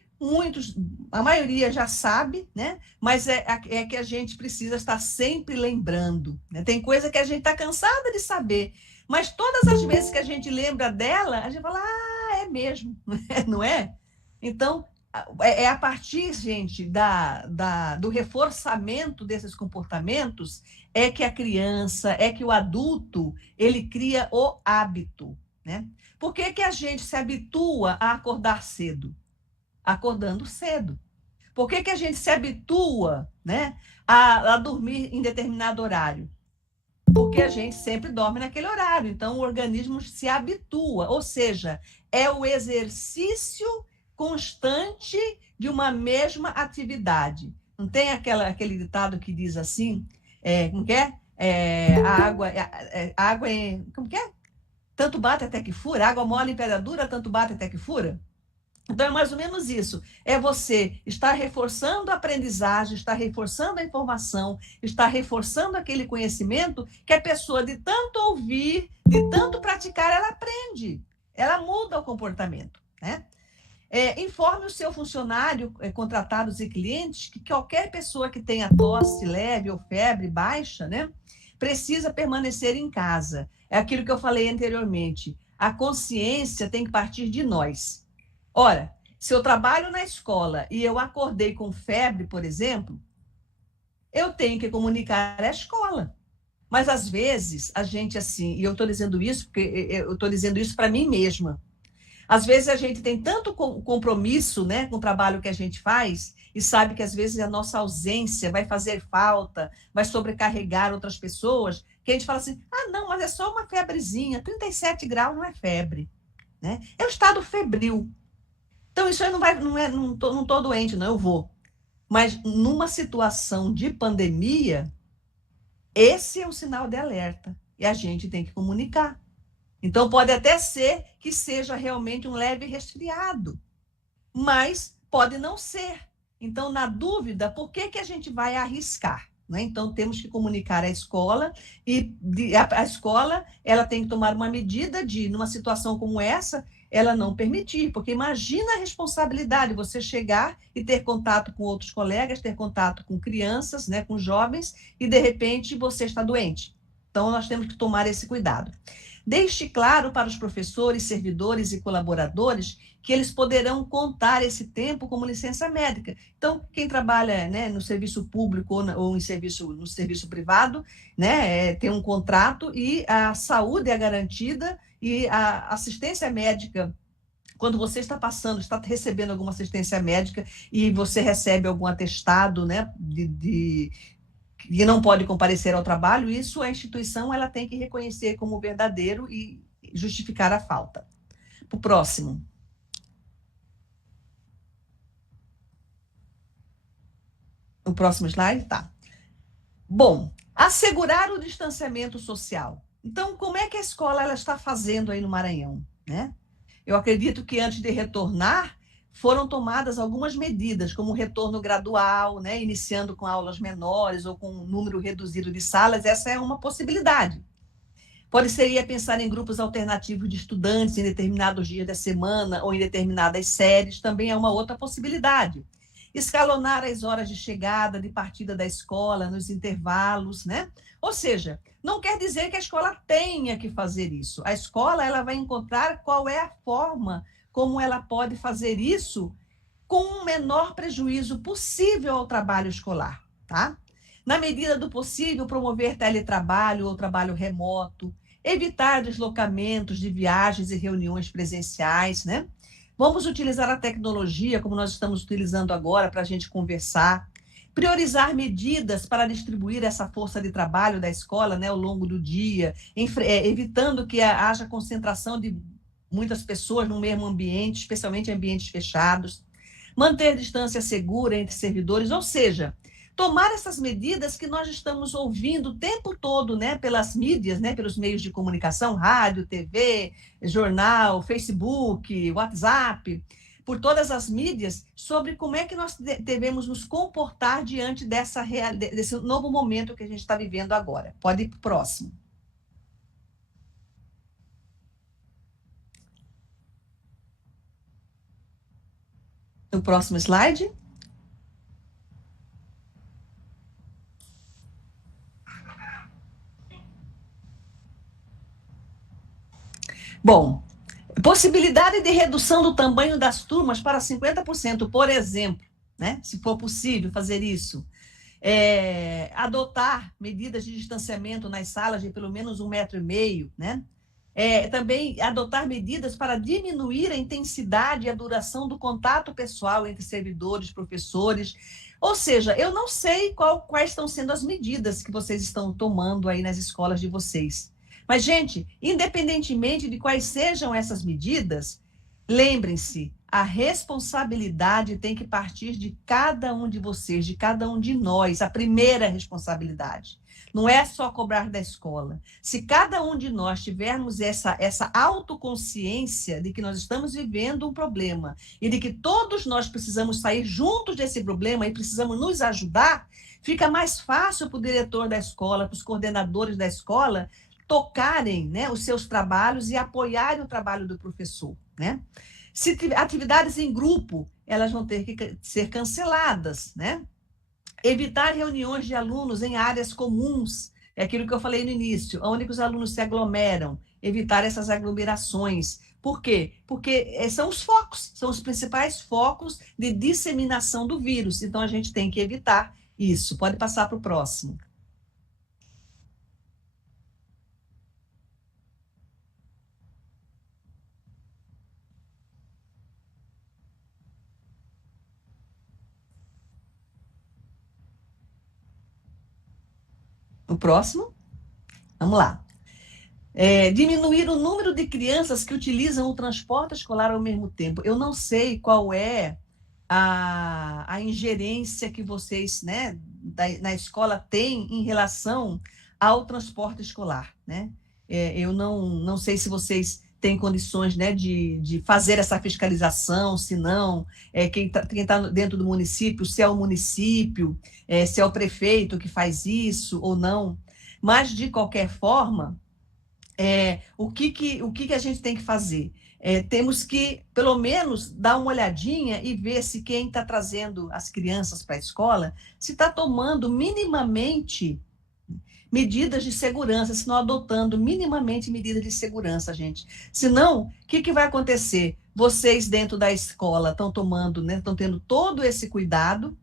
a maioria já sabe, né? Mas é que a gente precisa estar sempre lembrando, né? Tem coisa que a gente está cansada de saber, mas todas as vezes que a gente lembra dela, a gente fala, é mesmo, não é? Então, a partir, gente, do reforçamento desses comportamentos, é que a criança, é que o adulto, ele cria o hábito, né? Por que a gente se habitua a acordar cedo? Acordando cedo. Por que a gente se habitua, né, a dormir em determinado horário? Porque a gente sempre dorme naquele horário. Então, o organismo se habitua. Ou seja, é o exercício constante de uma mesma atividade. Não tem aquele ditado que diz assim, como que é? A água é... Como que é? Tanto bate até que fura. Água mole em pedra dura, tanto bate até que fura. Então, é mais ou menos isso. É você estar reforçando a aprendizagem, estar reforçando a informação, estar reforçando aquele conhecimento que a pessoa, de tanto ouvir, de tanto praticar, ela aprende. Ela muda o comportamento, né? Informe o seu funcionário, contratados e clientes, que qualquer pessoa que tenha tosse leve ou febre baixa, né, precisa permanecer em casa. É aquilo que eu falei anteriormente. A consciência tem que partir de nós. Ora, se eu trabalho na escola e eu acordei com febre, por exemplo, eu tenho que comunicar à escola. Mas, às vezes, a gente, assim, e eu estou dizendo isso porque eu estou dizendo isso para mim mesma. Às vezes, a gente tem tanto compromisso, né, com o trabalho que a gente faz e sabe que, às vezes, a nossa ausência vai fazer falta, vai sobrecarregar outras pessoas, que a gente fala assim, não, mas é só uma febrezinha, 37 graus não é febre, né? É um estado febril. Então, isso aí não tô doente, não, eu vou. Mas numa situação de pandemia, esse é um sinal de alerta. E a gente tem que comunicar. Então, pode até ser que seja realmente um leve resfriado, mas pode não ser. Então, na dúvida, por que a gente vai arriscar? Né? Então, temos que comunicar à escola e a escola ela tem que tomar uma medida de, numa situação como essa, ela não permitir, porque imagina a responsabilidade, você chegar e ter contato com outros colegas, ter contato com crianças, né, com jovens, e de repente você está doente. Então, nós temos que tomar esse cuidado. Deixe claro para os professores, servidores e colaboradores que eles poderão contar esse tempo como licença médica. Então, quem trabalha, né, no serviço público ou no serviço privado, né, tem um contrato e a saúde é garantida e a assistência médica, quando você está recebendo alguma assistência médica e você recebe algum atestado, né, que não pode comparecer ao trabalho, isso a instituição ela tem que reconhecer como verdadeiro e justificar a falta. O próximo. O próximo slide, tá. Bom, assegurar o distanciamento social. Então, como é que a escola ela está fazendo aí no Maranhão, né? Eu acredito que antes de retornar, foram tomadas algumas medidas, como o retorno gradual, né, iniciando com aulas menores ou com um número reduzido de salas, essa é uma possibilidade. Seria pensar em grupos alternativos de estudantes em determinados dias da semana ou em determinadas séries, também é uma outra possibilidade. Escalonar as horas de chegada, de partida da escola, nos intervalos, né? Ou seja, não quer dizer que a escola tenha que fazer isso. A escola ela vai encontrar qual é a forma como ela pode fazer isso com o menor prejuízo possível ao trabalho escolar, tá? Na medida do possível, promover teletrabalho ou trabalho remoto, evitar deslocamentos de viagens e reuniões presenciais, né? Vamos utilizar a tecnologia, como nós estamos utilizando agora, para a gente conversar, priorizar medidas para distribuir essa força de trabalho da escola, né, ao longo do dia, evitando que haja concentração de muitas pessoas no mesmo ambiente, especialmente em ambientes fechados, manter distância segura entre servidores, ou seja, tomar essas medidas que nós estamos ouvindo o tempo todo, né, pelas mídias, né, pelos meios de comunicação, rádio, TV, jornal, Facebook, WhatsApp, por todas as mídias, sobre como é que nós devemos nos comportar diante desse novo momento que a gente está vivendo agora. Pode ir para o próximo. O próximo slide. Bom, possibilidade de redução do tamanho das turmas para 50%, por exemplo, né? Se for possível fazer isso. Adotar medidas de distanciamento nas salas de pelo menos 1,5 metro, né? Também adotar medidas para diminuir a intensidade e a duração do contato pessoal entre servidores, professores. Ou seja, eu não sei quais estão sendo as medidas que vocês estão tomando aí nas escolas de vocês. Mas, gente, independentemente de quais sejam essas medidas, lembrem-se, a responsabilidade tem que partir de cada um de vocês, de cada um de nós, a primeira responsabilidade. Não é só cobrar da escola. Se cada um de nós tivermos essa autoconsciência de que nós estamos vivendo um problema e de que todos nós precisamos sair juntos desse problema e precisamos nos ajudar, fica mais fácil para o diretor da escola, para os coordenadores da escola, tocarem, né, os seus trabalhos e apoiarem o trabalho do professor, né? Se atividades em grupo, elas vão ter que ser canceladas, né? Evitar reuniões de alunos em áreas comuns, é aquilo que eu falei no início, onde os alunos se aglomeram, evitar essas aglomerações. Por quê? Porque são os focos, são os principais focos de disseminação do vírus. Então, a gente tem que evitar isso. Pode passar para o próximo. O próximo? Vamos lá. Diminuir o número de crianças que utilizam o transporte escolar ao mesmo tempo. Eu não sei qual é a ingerência que vocês, né, na escola têm em relação ao transporte escolar, né? Eu não sei se vocês têm condições, né, de fazer essa fiscalização, se não, quem tá dentro do município, se é o município, se é o prefeito que faz isso ou não. Mas, de qualquer forma, o que a gente tem que fazer? Temos que, pelo menos, dar uma olhadinha e ver se quem está trazendo as crianças para a escola se está tomando minimamente medidas de segurança, se não adotando minimamente medidas de segurança, gente. Senão, o que vai acontecer? Vocês dentro da escola estão tomando, né, estão tendo todo esse cuidado,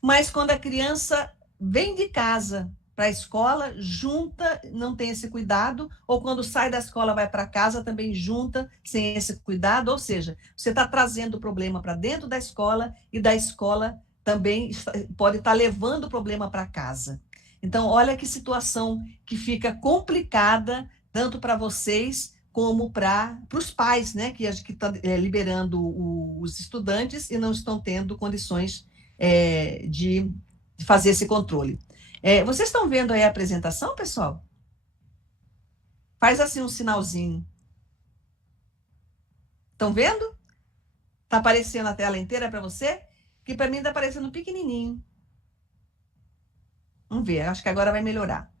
mas quando a criança vem de casa para a escola, junta, não tem esse cuidado, ou quando sai da escola, vai para casa, também junta, sem esse cuidado, ou seja, você está trazendo o problema para dentro da escola e da escola também pode estar levando o problema para casa. Então, olha que situação que fica complicada, tanto para vocês como para os pais, né, que estão liberando os estudantes e não estão tendo condições de fazer esse controle. Vocês estão vendo aí a apresentação, pessoal? Faz assim um sinalzinho. Estão vendo? Está aparecendo a tela inteira para você? Que para mim está aparecendo pequenininho. Vamos ver, acho que agora vai melhorar.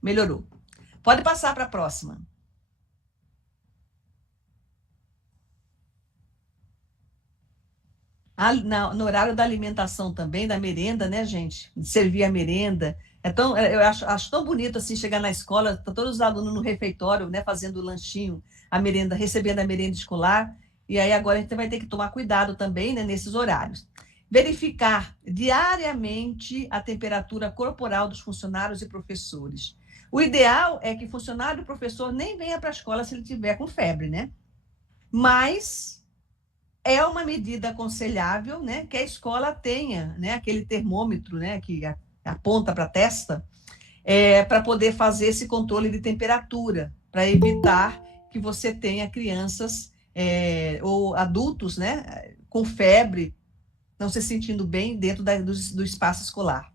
Melhorou. Pode passar para a próxima. No horário da alimentação também, da merenda, né, gente? De servir a merenda. Eu acho tão bonito assim chegar na escola, tá todos os alunos no refeitório, né, fazendo o lanchinho, a merenda, recebendo a merenda escolar. E aí agora a gente vai ter que tomar cuidado também, né, nesses horários. Verificar diariamente a temperatura corporal dos funcionários e professores. O ideal é que funcionário e professor nem venha para a escola se ele tiver com febre, né? Mas é uma medida aconselhável, né, que a escola tenha, né, aquele termômetro, né, que aponta para a testa, para poder fazer esse controle de temperatura, para evitar que você tenha crianças ou adultos, né, com febre, não se sentindo bem dentro do espaço escolar.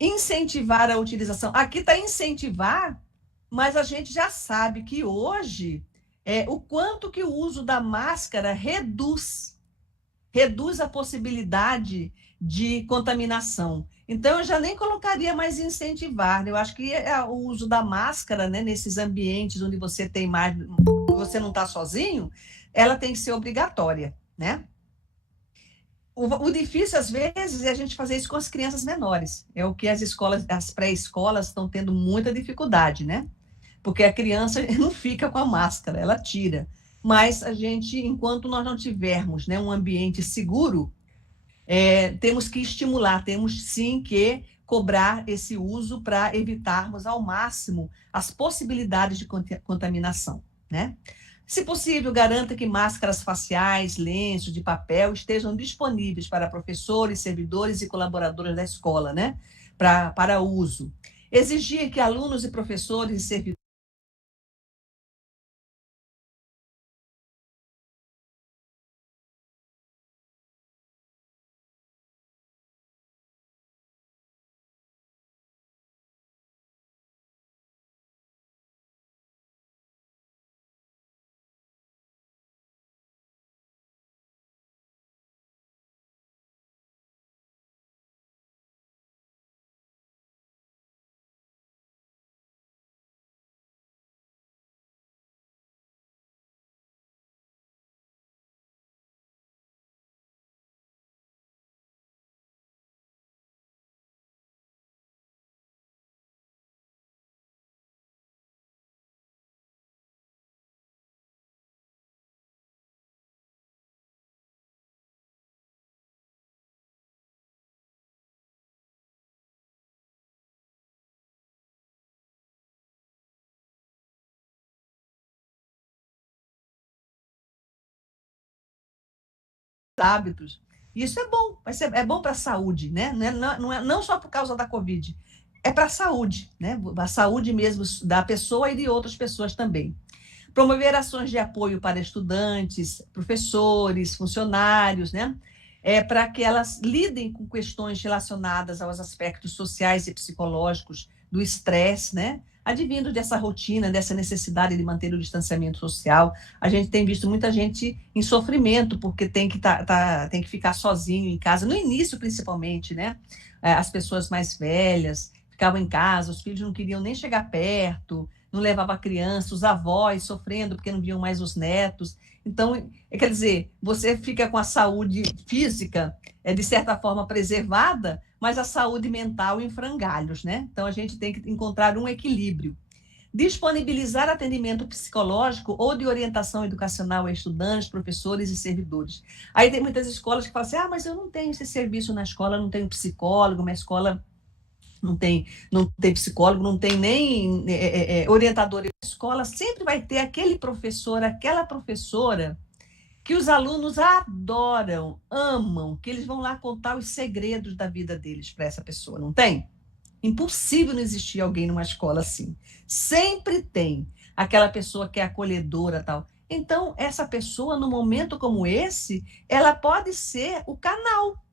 Incentivar a utilização. Aqui está incentivar, mas a gente já sabe que hoje o quanto que o uso da máscara reduz a possibilidade de contaminação. Então, eu já nem colocaria mais incentivar. Eu acho que o uso da máscara, né, nesses ambientes onde você tem mais, você não está sozinho, ela tem que ser obrigatória, né? O difícil, às vezes, é a gente fazer isso com as crianças menores. É o que as pré-escolas estão tendo muita dificuldade, né? Porque a criança não fica com a máscara, ela tira. Mas a gente, enquanto nós não tivermos, né, um ambiente seguro, temos que estimular, temos sim que cobrar esse uso para evitarmos ao máximo as possibilidades de contaminação, né? Se possível, garanta que máscaras faciais, lenços de papel estejam disponíveis para professores, servidores e colaboradores da escola, né? Para uso. Exigir que alunos e professores e servidores hábitos. Isso é bom, é bom para a saúde, né? Não só por causa da Covid. é para a saúde, né? A saúde mesmo da pessoa e de outras pessoas também. Promover ações de apoio para estudantes, professores, funcionários, né? Para que elas lidem com questões relacionadas aos aspectos sociais e psicológicos do estresse, né? Advindo dessa rotina, dessa necessidade de manter o distanciamento social. A gente tem visto muita gente em sofrimento, porque tem que ficar sozinho em casa, no início principalmente, né? As pessoas mais velhas ficavam em casa, os filhos não queriam nem chegar perto, não levava a criança, os avós sofrendo porque não viam mais os netos. Então, quer dizer, você fica com a saúde física, de certa forma, preservada, mas a saúde mental em frangalhos, né? Então, a gente tem que encontrar um equilíbrio. Disponibilizar atendimento psicológico ou de orientação educacional a estudantes, professores e servidores. Aí tem muitas escolas que falam assim, mas eu não tenho esse serviço na escola, não tenho psicólogo, minha escola não tem psicólogo, não tem nem orientador. A escola sempre vai ter aquele professor, aquela professora que os alunos adoram, amam, que eles vão lá contar os segredos da vida deles para essa pessoa, não tem? Impossível não existir alguém numa escola assim. Sempre tem aquela pessoa que é acolhedora e tal. Então, essa pessoa, num momento como esse, ela pode ser o canal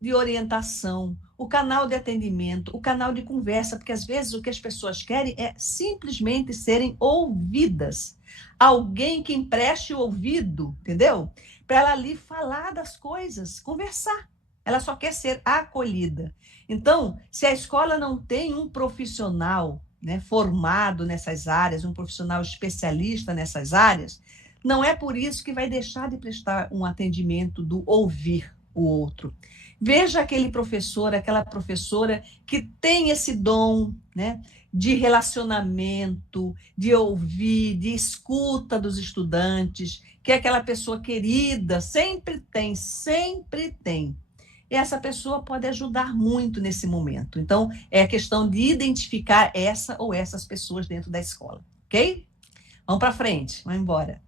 de orientação, o canal de atendimento, o canal de conversa, porque às vezes o que as pessoas querem é simplesmente serem ouvidas. Alguém que empreste o ouvido, entendeu? Para ela ali falar das coisas, conversar. Ela só quer ser acolhida. Então, se a escola não tem um profissional, né, formado nessas áreas, um profissional especialista nessas áreas, não é por isso que vai deixar de prestar um atendimento do ouvir o outro. Veja aquele professor, aquela professora que tem esse dom, né, de relacionamento, de ouvir, de escuta dos estudantes, que é aquela pessoa querida, sempre tem, sempre tem. E essa pessoa pode ajudar muito nesse momento. Então, é a questão de identificar essa ou essas pessoas dentro da escola, ok? Vamos para frente, vamos embora.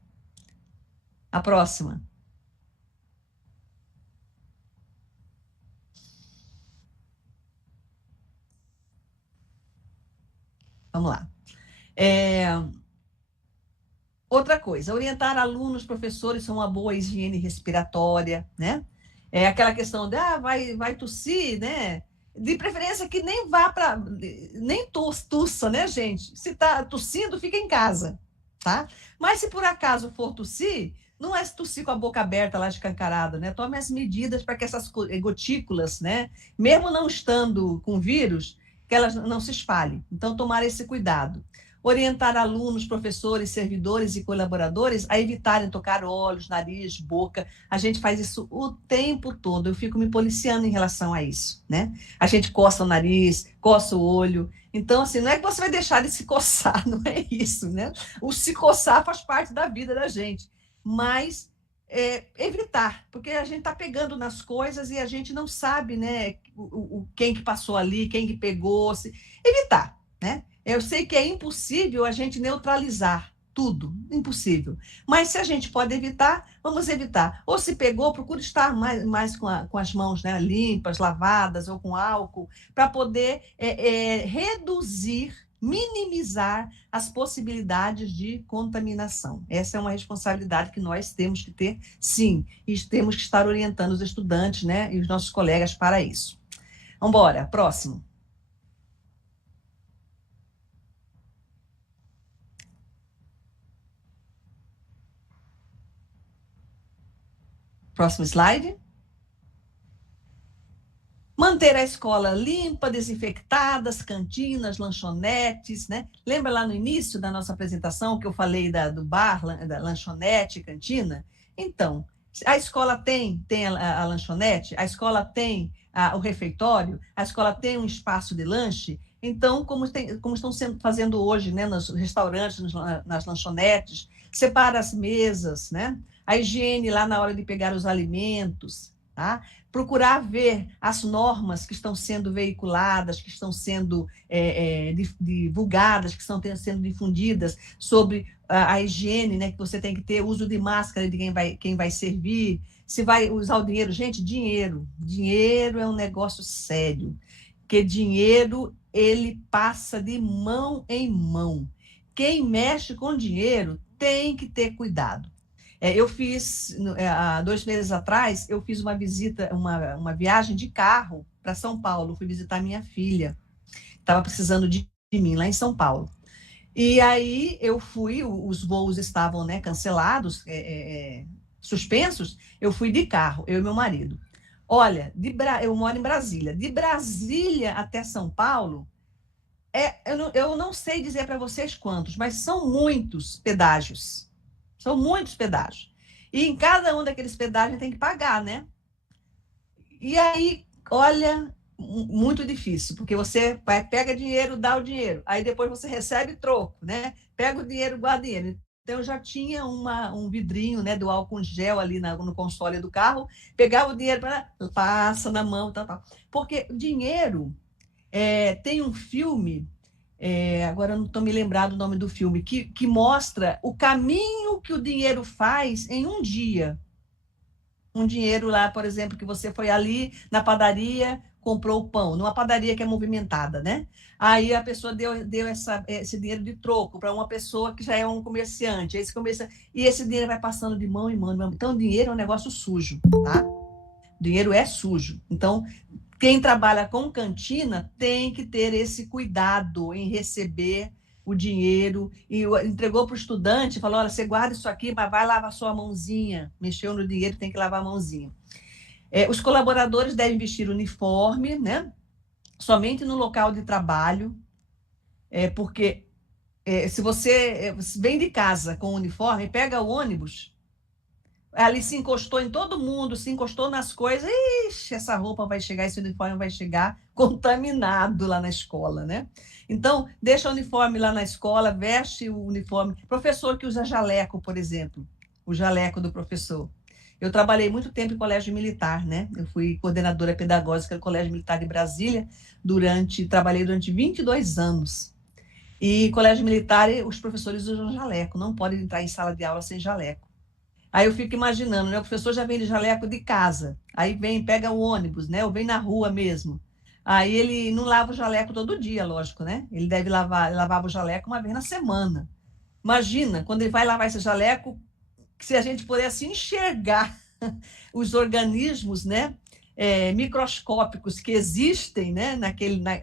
A próxima. Vamos lá. Outra coisa, orientar alunos, professores a uma boa higiene respiratória, né? É aquela questão de, vai tossir, né? De preferência que nem vá para... Nem tussa, né, gente? Se está tossindo, fica em casa, tá? Mas se por acaso for tossir, não é tossir com a boca aberta lá escancarada, né? Tome as medidas para que essas gotículas, né? Mesmo não estando com vírus, que elas não se espalhem. Então, tomar esse cuidado. Orientar alunos, professores, servidores e colaboradores a evitarem tocar olhos, nariz, boca. A gente faz isso o tempo todo. Eu fico me policiando em relação a isso, né? A gente coça o nariz, coça o olho. Então, assim, não é que você vai deixar de se coçar, não é isso, né? O se coçar faz parte da vida da gente. Mas evitar, porque a gente está pegando nas coisas e a gente não sabe, né, quem que passou ali, quem que pegou. Evitar, né? Eu sei que é impossível a gente neutralizar tudo, impossível. Mas se a gente pode evitar, vamos evitar. Ou se pegou, procure estar mais com as mãos, né, limpas, lavadas ou com álcool, para poder reduzir, minimizar as possibilidades de contaminação. Essa é uma responsabilidade que nós temos que ter, sim, e temos que estar orientando os estudantes, né, e os nossos colegas para isso. Vamos embora, próximo. Próximo slide. Manter a escola limpa, desinfectada, as cantinas, lanchonetes, né? Lembra lá no início da nossa apresentação que eu falei do bar, da lanchonete, cantina? Então, a escola tem a lanchonete, a escola tem o refeitório, a escola tem um espaço de lanche. Então, como estão fazendo hoje, né, nos restaurantes, nas lanchonetes, separa as mesas, né? A higiene lá na hora de pegar os alimentos, tá? Procurar ver as normas que estão sendo veiculadas, que estão sendo divulgadas, que estão sendo difundidas sobre a higiene, né, que você tem que ter, uso de máscara de quem vai servir, se vai usar o dinheiro. Gente, dinheiro é um negócio sério. porque dinheiro, ele passa de mão em mão. Quem mexe com dinheiro tem que ter cuidado. Eu fiz, há 2 meses atrás, eu fiz uma visita, uma viagem de carro para São Paulo. Fui visitar minha filha. Estava precisando de mim lá em São Paulo. E aí eu fui, os voos estavam, né, cancelados, suspensos, eu fui de carro, eu e meu marido. Olha, eu moro em Brasília. De Brasília até São Paulo, eu não sei dizer para vocês quantos, mas são muitos pedágios. São muitos pedágios. E em cada um daqueles pedágios tem que pagar, né? E aí, olha, muito difícil, porque você pega dinheiro, dá o dinheiro, aí depois você recebe troco, né? Pega o dinheiro, guarda dinheiro. Então, eu já tinha um vidrinho, né, do álcool gel ali no console do carro, pegava o dinheiro, passa na mão, tal. Porque dinheiro, tem um filme, agora eu não estou me lembrado o nome do filme, que mostra o caminho que o dinheiro faz em um dia. Um dinheiro lá, por exemplo, que você foi ali na padaria, comprou o pão, numa padaria que é movimentada, né? Aí a pessoa deu esse dinheiro de troco para uma pessoa que já é um comerciante. E esse dinheiro vai passando de mão em mão, de mão. Então, dinheiro é um negócio sujo, tá? Dinheiro é sujo. Então, quem trabalha com cantina tem que ter esse cuidado em receber o dinheiro, e entregou para o estudante, falou, olha, você guarda isso aqui, mas vai lavar sua mãozinha. Mexeu no dinheiro, tem que lavar a mãozinha. Os colaboradores devem vestir uniforme, né? Somente no local de trabalho, porque se você vem de casa com uniforme, pega o ônibus, ali se encostou em todo mundo, se encostou nas coisas, ixi, essa roupa vai chegar, esse uniforme vai chegar contaminado lá na escola, né? Então, deixa o uniforme lá na escola, veste o uniforme. Professor que usa jaleco, por exemplo, o jaleco do professor. Eu trabalhei muito tempo em colégio militar, né? Eu fui coordenadora pedagógica do Colégio Militar de Brasília, trabalhei durante 22 anos. E colégio militar, os professores usam jaleco, não podem entrar em sala de aula sem jaleco. Aí eu fico imaginando, né? O professor já vem de jaleco de casa, aí vem, pega o ônibus, né? Ou vem na rua mesmo. Aí ele não lava o jaleco todo dia, lógico, né? Ele deve lavava o jaleco uma vez na semana. Imagina, quando ele vai lavar esse jaleco, se a gente pudesse enxergar os organismos, né, microscópicos que existem, né,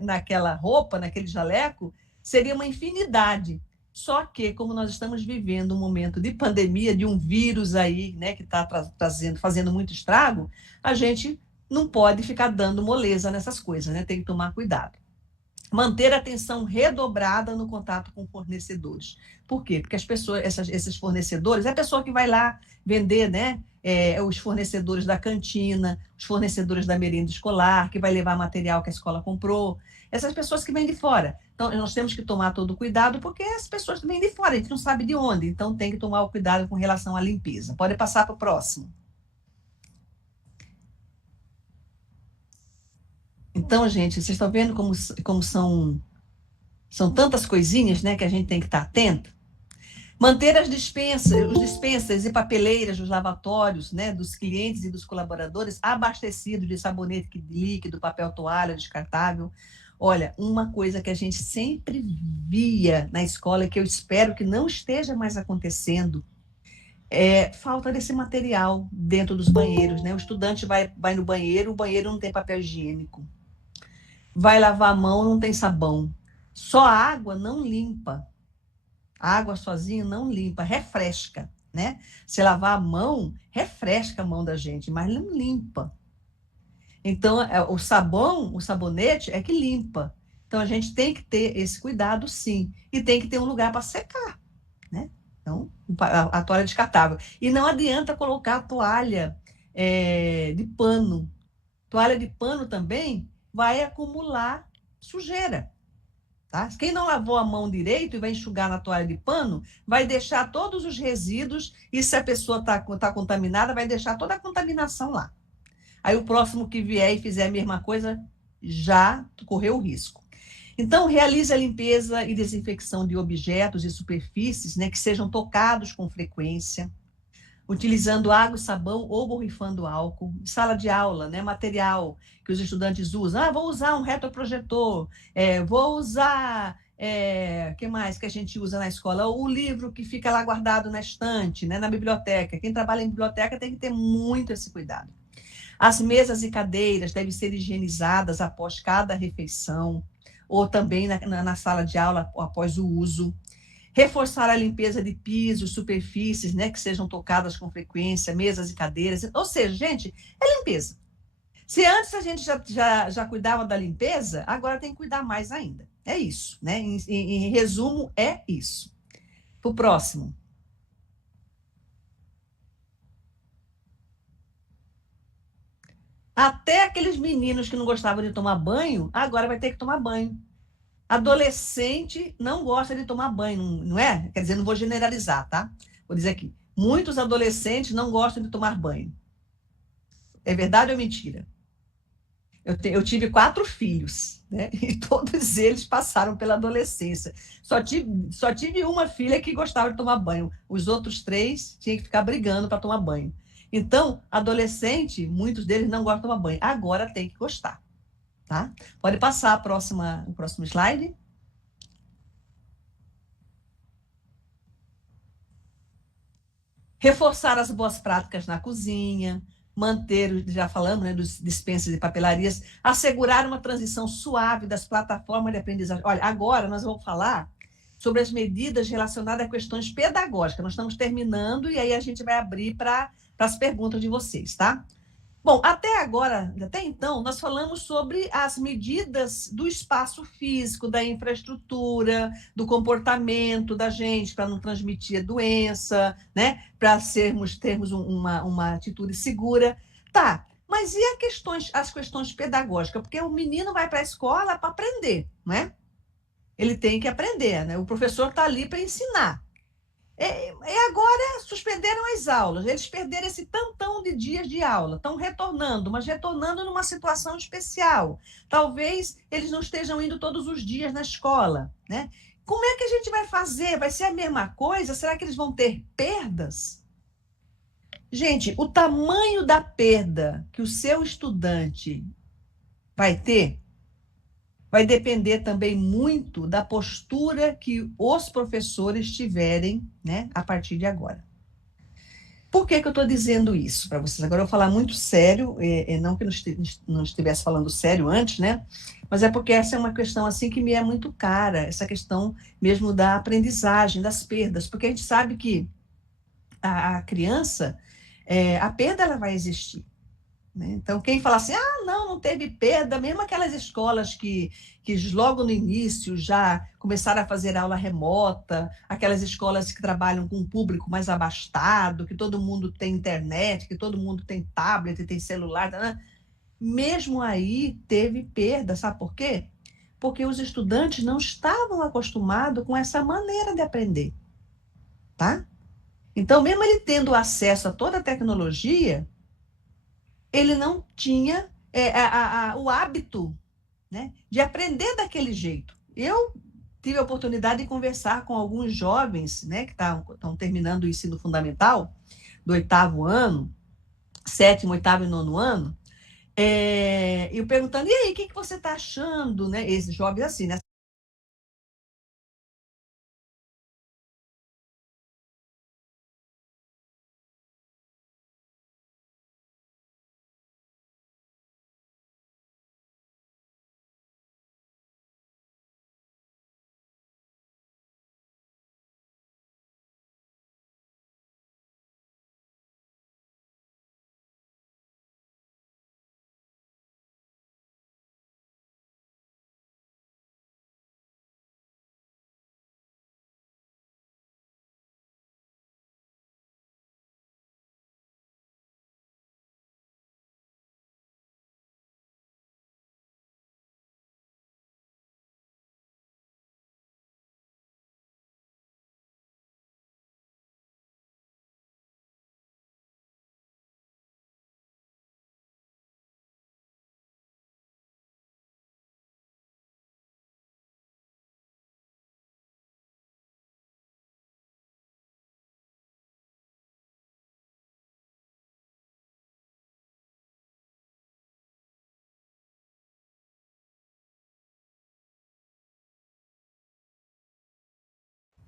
naquela roupa, naquele jaleco, seria uma infinidade. Só que, como nós estamos vivendo um momento de pandemia, de um vírus aí, né, que está fazendo muito estrago, a gente não pode ficar dando moleza nessas coisas, né? Tem que tomar cuidado. Manter a atenção redobrada no contato com fornecedores. Por quê? Porque as pessoas, esses fornecedores, é a pessoa que vai lá vender, né? Os fornecedores da cantina, os fornecedores da merenda escolar, que vai levar material que a escola comprou, essas pessoas que vêm de fora. Então, nós temos que tomar todo o cuidado, porque as pessoas vêm de fora, a gente não sabe de onde, então tem que tomar o cuidado com relação à limpeza. Pode passar para o próximo. Então, gente, vocês estão vendo como são tantas coisinhas, né, que a gente tem que estar atento? Manter os dispensas e papeleiras dos lavatórios, né, dos clientes e dos colaboradores abastecidos de sabonete líquido, papel toalha descartável. Olha, uma coisa que a gente sempre via na escola, que eu espero que não esteja mais acontecendo, é falta desse material dentro dos banheiros, né? O estudante vai no banheiro, o banheiro não tem papel higiênico. Vai lavar a mão, não tem sabão. Só a água não limpa. A água sozinha não limpa, refresca, né? Se lavar a mão, refresca a mão da gente, mas não limpa. Então, o sabonete é que limpa. Então, a gente tem que ter esse cuidado, sim. E tem que ter um lugar para secar, né? Então, a toalha descartável. E não adianta colocar a toalha de pano. Toalha de pano também vai acumular sujeira. Tá? Quem não lavou a mão direito e vai enxugar na toalha de pano, vai deixar todos os resíduos, e se a pessoa tá contaminada, vai deixar toda a contaminação lá. Aí o próximo que vier e fizer a mesma coisa, já correu o risco. Então, realize a limpeza e desinfecção de objetos e superfícies, né, que sejam tocados com frequência. utilizando água e sabão ou borrifando álcool. Sala de aula, né? Material que os estudantes usam. Ah, vou usar um retroprojetor, vou usar... que mais que a gente usa na escola? O livro que fica lá guardado na estante, né? Na biblioteca. Quem trabalha em biblioteca tem que ter muito esse cuidado. As mesas e cadeiras devem ser higienizadas após cada refeição, ou também na sala de aula após o uso. Reforçar a limpeza de pisos, superfícies, né, que sejam tocadas com frequência, mesas e cadeiras. Ou seja, gente, é limpeza. Se antes a gente já cuidava da limpeza, agora tem que cuidar mais ainda. É isso, né? Em resumo, é isso. Para o próximo. Até aqueles meninos que não gostavam de tomar banho, agora vai ter que tomar banho. Adolescente não gosta de tomar banho, não é? Quer dizer, não vou generalizar, tá? Vou dizer aqui. Muitos adolescentes não gostam de tomar banho. É verdade ou mentira? Eu tive 4 filhos, né? E todos eles passaram pela adolescência. Só tive uma filha que gostava de tomar banho. Os outros 3 tinham que ficar brigando para tomar banho. Então, adolescente, muitos deles não gostam de tomar banho. Agora tem que gostar, tá? Pode passar o próximo slide. Reforçar as boas práticas na cozinha, manter, já falamos, né, dos dispensas e papelarias, assegurar uma transição suave das plataformas de aprendizagem. Olha, agora nós vamos falar sobre as medidas relacionadas a questões pedagógicas. Nós estamos terminando e aí a gente vai abrir para as perguntas de vocês, tá? Bom, até então, nós falamos sobre as medidas do espaço físico, da infraestrutura, do comportamento da gente, para não transmitir a doença, né? Para termos uma atitude segura. Tá, mas e as questões pedagógicas? Porque o menino vai para a escola para aprender, né? Ele tem que aprender, né? O professor está ali para ensinar. E agora suspenderam as aulas, eles perderam esse tantão de dias de aula, estão retornando, mas retornando numa situação especial. Talvez eles não estejam indo todos os dias na escola, né? Como é que a gente vai fazer? Vai ser a mesma coisa? Será que eles vão ter perdas? Gente, o tamanho da perda que o seu estudante vai ter vai depender também muito da postura que os professores tiverem, né, a partir de agora. Por que eu estou dizendo isso para vocês? Agora eu vou falar muito sério, não que não estivesse falando sério antes, né? Mas é porque essa é uma questão assim que me é muito cara, essa questão mesmo da aprendizagem, das perdas, porque a gente sabe que a criança, a perda ela vai existir. Né? Então, quem fala assim, não teve perda, mesmo aquelas escolas que logo no início já começaram a fazer aula remota, aquelas escolas que trabalham com um público mais abastado, que todo mundo tem internet, que todo mundo tem tablet, tem celular, né? Mesmo aí teve perda, sabe por quê? Porque os estudantes não estavam acostumados com essa maneira de aprender, tá? Então, mesmo ele tendo acesso a toda a tecnologia, ele não tinha o hábito, né, de aprender daquele jeito. Eu tive a oportunidade de conversar com alguns jovens, né, que estão terminando o ensino fundamental, do 8º ano, 7º, 8º e 9º ano, eu perguntando, e aí, o que você está achando? Né? Esses jovens assim, né?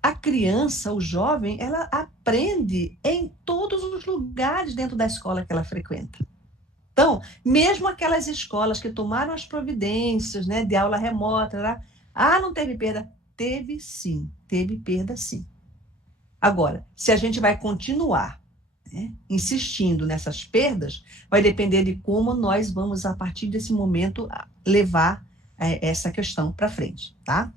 a criança, o jovem, ela aprende em todos os lugares dentro da escola que ela frequenta. Então, mesmo aquelas escolas que tomaram as providências, né, de aula remota, não teve perda? Teve sim, teve perda sim. Agora, se a gente vai continuar, né, insistindo nessas perdas, vai depender de como nós vamos, a partir desse momento, levar essa questão para frente, tá?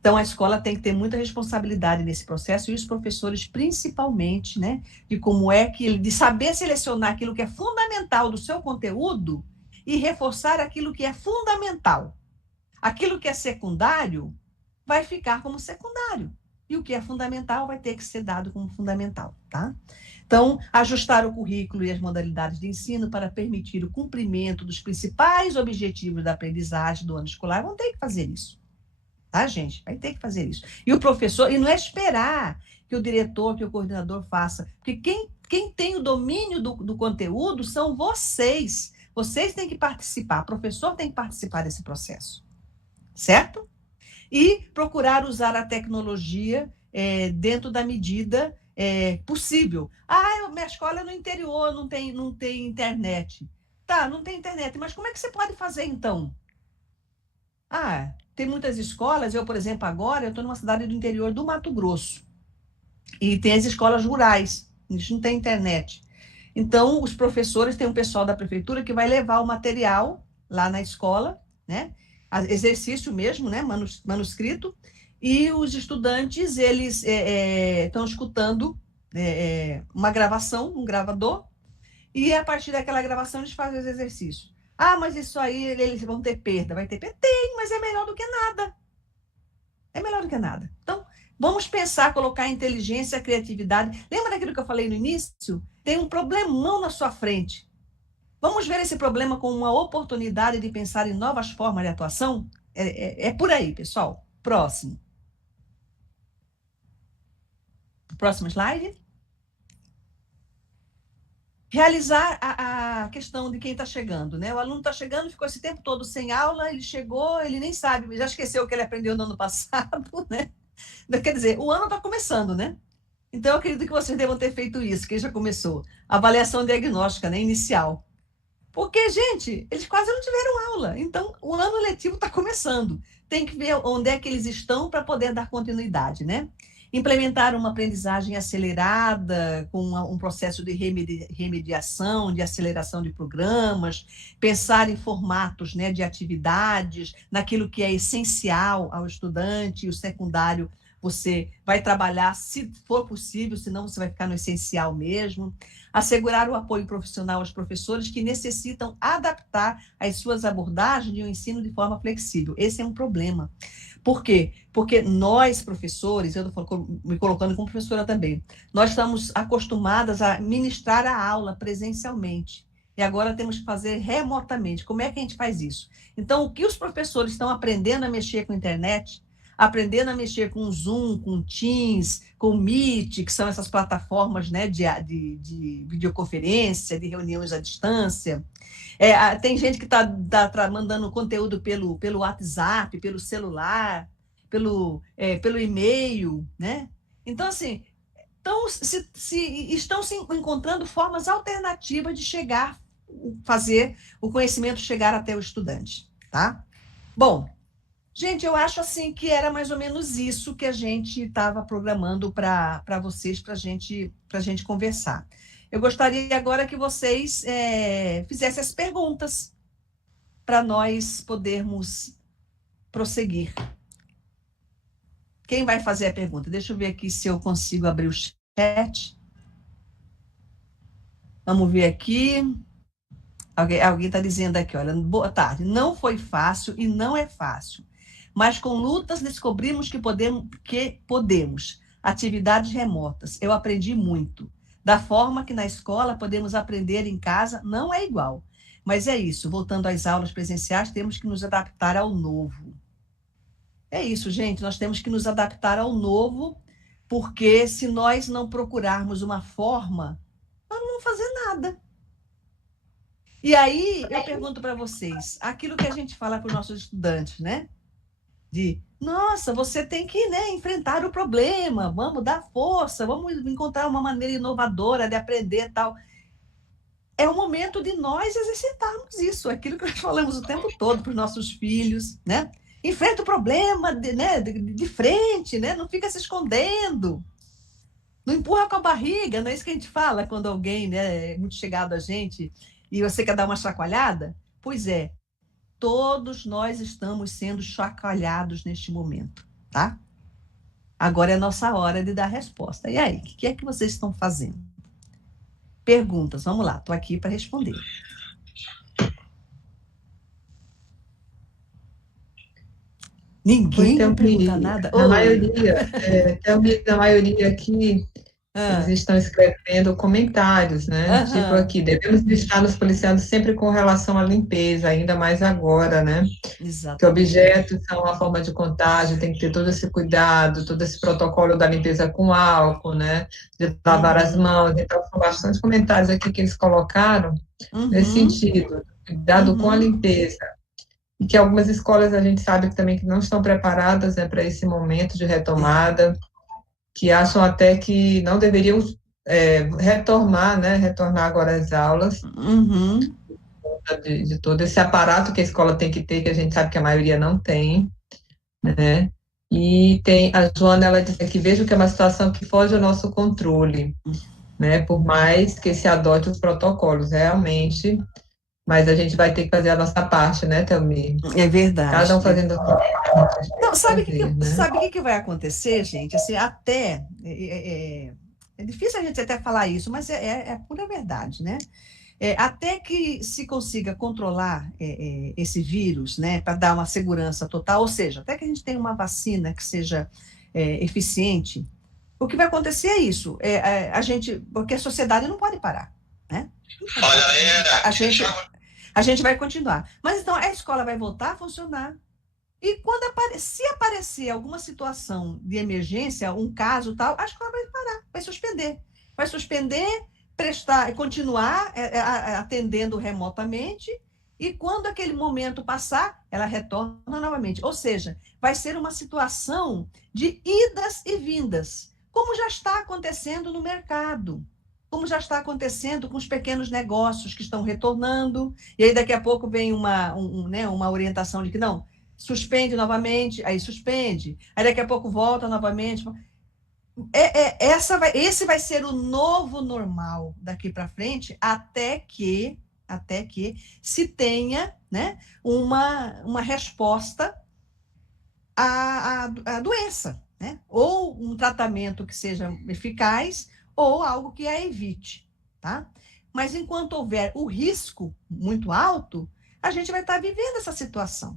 Então, a escola tem que ter muita responsabilidade nesse processo, e os professores, principalmente, né, de saber selecionar aquilo que é fundamental do seu conteúdo e reforçar aquilo que é fundamental. Aquilo que é secundário vai ficar como secundário, e o que é fundamental vai ter que ser dado como fundamental, tá? Então, ajustar o currículo e as modalidades de ensino para permitir o cumprimento dos principais objetivos da aprendizagem do ano escolar, vão ter que fazer isso. Tá, gente? Vai ter que fazer isso. E o professor, e não é esperar que o diretor, que o coordenador faça, porque quem tem o domínio do conteúdo são vocês. Vocês têm que participar, o professor tem que participar desse processo, certo? E procurar usar a tecnologia dentro da medida possível. Minha escola é no interior, não tem internet. Tá, não tem internet, mas como é que você pode fazer então? Tem muitas escolas, eu, por exemplo, agora, eu estou numa cidade do interior do Mato Grosso, e tem as escolas rurais, a gente não tem internet. Então, os professores, tem um pessoal da prefeitura que vai levar o material lá na escola, né? Exercício mesmo, né? Manuscrito, e os estudantes, eles estão escutando uma gravação, um gravador, e a partir daquela gravação eles fazem os exercícios. Mas isso aí, eles vão ter perda. Vai ter perda? Tem, mas é melhor do que nada. É melhor do que nada. Então, vamos pensar, colocar inteligência, criatividade. Lembra daquilo que eu falei no início? Tem um problemão na sua frente. Vamos ver esse problema como uma oportunidade de pensar em novas formas de atuação? É por aí, pessoal. Próximo. Próximo slide. Realizar a questão de quem está chegando, né? O aluno está chegando, ficou esse tempo todo sem aula, ele chegou, ele nem sabe, já esqueceu o que ele aprendeu no ano passado, né? Quer dizer, o ano está começando, né? Então, eu acredito que vocês devam ter feito isso, que já começou. Avaliação diagnóstica, né? Inicial. Porque, gente, eles quase não tiveram aula. Então, o ano letivo está começando. Tem que ver onde é que eles estão para poder dar continuidade, né? Implementar uma aprendizagem acelerada, com um processo de remediação, de aceleração de programas, pensar em formatos, né, de atividades, naquilo que é essencial ao estudante, o secundário você vai trabalhar, se for possível, senão você vai ficar no essencial mesmo. Assegurar o apoio profissional aos professores que necessitam adaptar as suas abordagens e o ensino de forma flexível. Esse é um problema. Por quê? Porque nós, professores, eu estou me colocando como professora também, nós estamos acostumadas a ministrar a aula presencialmente. E agora temos que fazer remotamente. Como é que a gente faz isso? Então, o que os professores estão aprendendo a mexer com a internet, aprendendo a mexer com Zoom, com Teams, com Meet, que são essas plataformas, né, de videoconferência, de reuniões à distância. Tem gente que está mandando conteúdo pelo WhatsApp, pelo celular, pelo e-mail, né? Então, assim, estão se encontrando formas alternativas de fazer o conhecimento chegar até o estudante, tá? Bom, gente, eu acho assim que era mais ou menos isso que a gente estava programando para vocês, para a gente conversar. Eu gostaria agora que vocês fizessem as perguntas para nós podermos prosseguir. Quem vai fazer a pergunta? Deixa eu ver aqui se eu consigo abrir o chat. Vamos ver aqui. Alguém está dizendo aqui, olha, boa tarde. Não foi fácil e não é fácil. Mas com lutas descobrimos que podemos. Atividades remotas. Eu aprendi muito. Da forma que na escola podemos aprender em casa, não é igual. Mas é isso, voltando às aulas presenciais, temos que nos adaptar ao novo. É isso, gente, nós temos que nos adaptar ao novo, porque se nós não procurarmos uma forma, nós não vamos fazer nada. E aí, eu pergunto para vocês, aquilo que a gente fala para os nossos estudantes, né? De Nossa, você tem que, né, enfrentar o problema, vamos dar força, vamos encontrar uma maneira inovadora de aprender e tal. É o momento de nós exercitarmos isso, aquilo que nós falamos o tempo todo para os nossos filhos, né? Enfrenta o problema de frente, né? Não fica se escondendo. Não empurra com a barriga, não é isso que a gente fala quando alguém, né, é muito chegado a gente e você quer dar uma chacoalhada? Pois é, todos nós estamos sendo chacoalhados neste momento, tá? Agora é a nossa hora de dar a resposta. E aí, o que é que vocês estão fazendo? Perguntas, vamos lá, estou aqui para responder. Ninguém vai perguntar nada? A maioria, a maioria aqui, eles estão escrevendo comentários, né? Tipo aqui, devemos estar nos policiando sempre com relação à limpeza, ainda mais agora, né? Exato. Que objetos são uma forma de contágio, tem que ter todo esse cuidado, todo esse protocolo da limpeza com álcool, né? De lavar as mãos. Então, são bastante comentários aqui que eles colocaram nesse sentido, cuidado com a limpeza. E que algumas escolas a gente sabe que também que não estão preparadas, né, para esse momento de retomada, que acham até que não deveriam retornar agora às aulas, de todo esse aparato que a escola tem que ter, que a gente sabe que a maioria não tem, né? E a Joana, ela diz que vejo que é uma situação que foge ao nosso controle, né? Por mais que se adote os protocolos, realmente, mas a gente vai ter que fazer a nossa parte, né, Thelmi? É verdade. Cada um fazendo a sua parte. Não, sabe o que vai acontecer, gente? Assim, até... É difícil a gente até falar isso, mas é pura verdade, né? Até que se consiga controlar esse vírus, né, para dar uma segurança total, ou seja, até que a gente tenha uma vacina que seja eficiente, o que vai acontecer é isso. Porque a sociedade não pode parar, né? Fala, galera! A gente vai continuar. Mas então a escola vai voltar a funcionar. E se aparecer alguma situação de emergência, um caso tal, a escola vai parar, vai suspender. Vai suspender, continuar atendendo remotamente, e quando aquele momento passar, ela retorna novamente. Ou seja, vai ser uma situação de idas e vindas, como já está acontecendo no mercado, como já está acontecendo com os pequenos negócios que estão retornando, e aí daqui a pouco vem uma orientação de que não, suspende novamente, aí suspende, aí daqui a pouco volta novamente. Esse vai ser o novo normal daqui para frente, até que se tenha, né, uma resposta à doença, né? Ou um tratamento que seja eficaz, ou algo que a evite, tá? Mas enquanto houver o risco muito alto, a gente vai estar vivendo essa situação.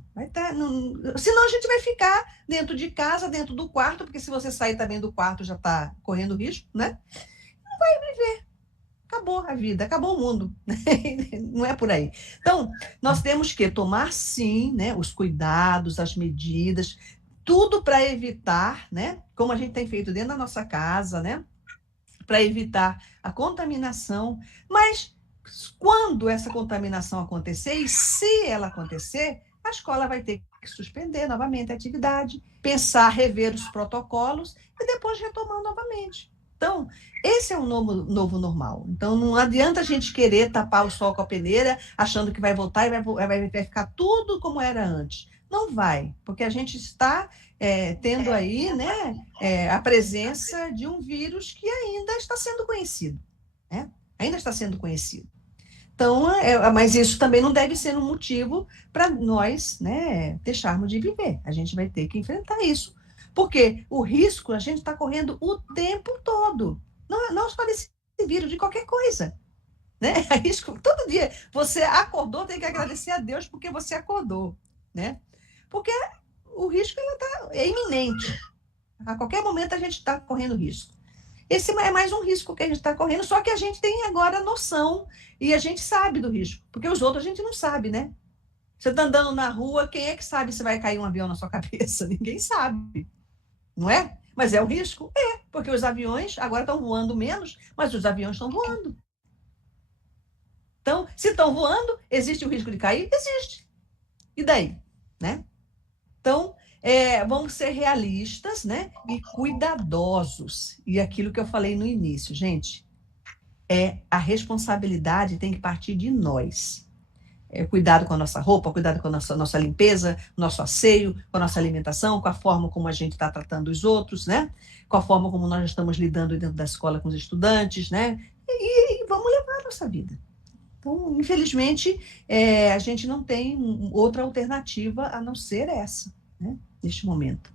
Senão a gente vai ficar dentro de casa, dentro do quarto, porque se você sair também do quarto já está correndo risco, né? Não vai viver. Acabou a vida, acabou o mundo. Não é por aí. Então, nós temos que tomar, sim, né, os cuidados, as medidas, tudo para evitar, né, como a gente tem feito dentro da nossa casa, né, para evitar a contaminação. Mas quando essa contaminação acontecer, e se ela acontecer, a escola vai ter que suspender novamente a atividade, pensar, rever os protocolos e depois retomar novamente. Então, esse é o novo normal. Então, não adianta a gente querer tapar o sol com a peneira, achando que vai voltar e vai ficar tudo como era antes. Não vai, porque a gente está tendo aí, né, a presença de um vírus que ainda está sendo conhecido, né? Ainda está sendo conhecido. Então, mas isso também não deve ser um motivo para nós, né, deixarmos de viver. A gente vai ter que enfrentar isso. Porque o risco a gente está correndo o tempo todo. Não só desse vírus, de qualquer coisa. Né? É risco, todo dia. Você acordou, tem que agradecer a Deus porque você acordou. Né? Porque o risco é iminente. A qualquer momento a gente está correndo risco. Esse é mais um risco que a gente está correndo, só que a gente tem agora noção e a gente sabe do risco, porque os outros a gente não sabe, né? Você está andando na rua, quem é que sabe se vai cair um avião na sua cabeça? Ninguém sabe, não é? Mas é o risco? É, porque os aviões agora estão voando menos, mas os aviões estão voando. Então, se estão voando, existe o risco de cair? Existe. E daí? Né? Então, vamos ser realistas, né? E cuidadosos. E aquilo que eu falei no início, gente, a responsabilidade tem que partir de nós. Cuidado com a nossa roupa, cuidado com a nossa limpeza, nosso asseio, com a nossa alimentação, com a forma como a gente está tratando os outros, né? Com a forma como nós estamos lidando dentro da escola com os estudantes, né? E vamos levar a nossa vida. Então, infelizmente, a gente não tem outra alternativa a não ser essa, né? Neste momento.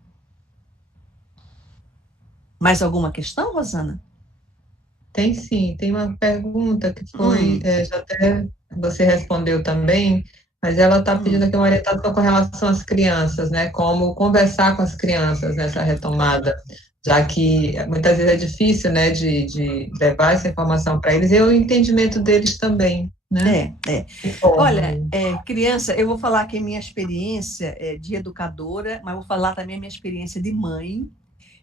Mais alguma questão, Rosana? Tem sim, tem uma pergunta que foi, já até você respondeu também, mas ela está pedindo aqui uma orientação com relação às crianças, né? Como conversar com as crianças nessa retomada, já que muitas vezes é difícil, né, de levar essa informação para eles e o entendimento deles também, né? Olha, criança, eu vou falar aqui a minha experiência de educadora, mas vou falar também a minha experiência de mãe,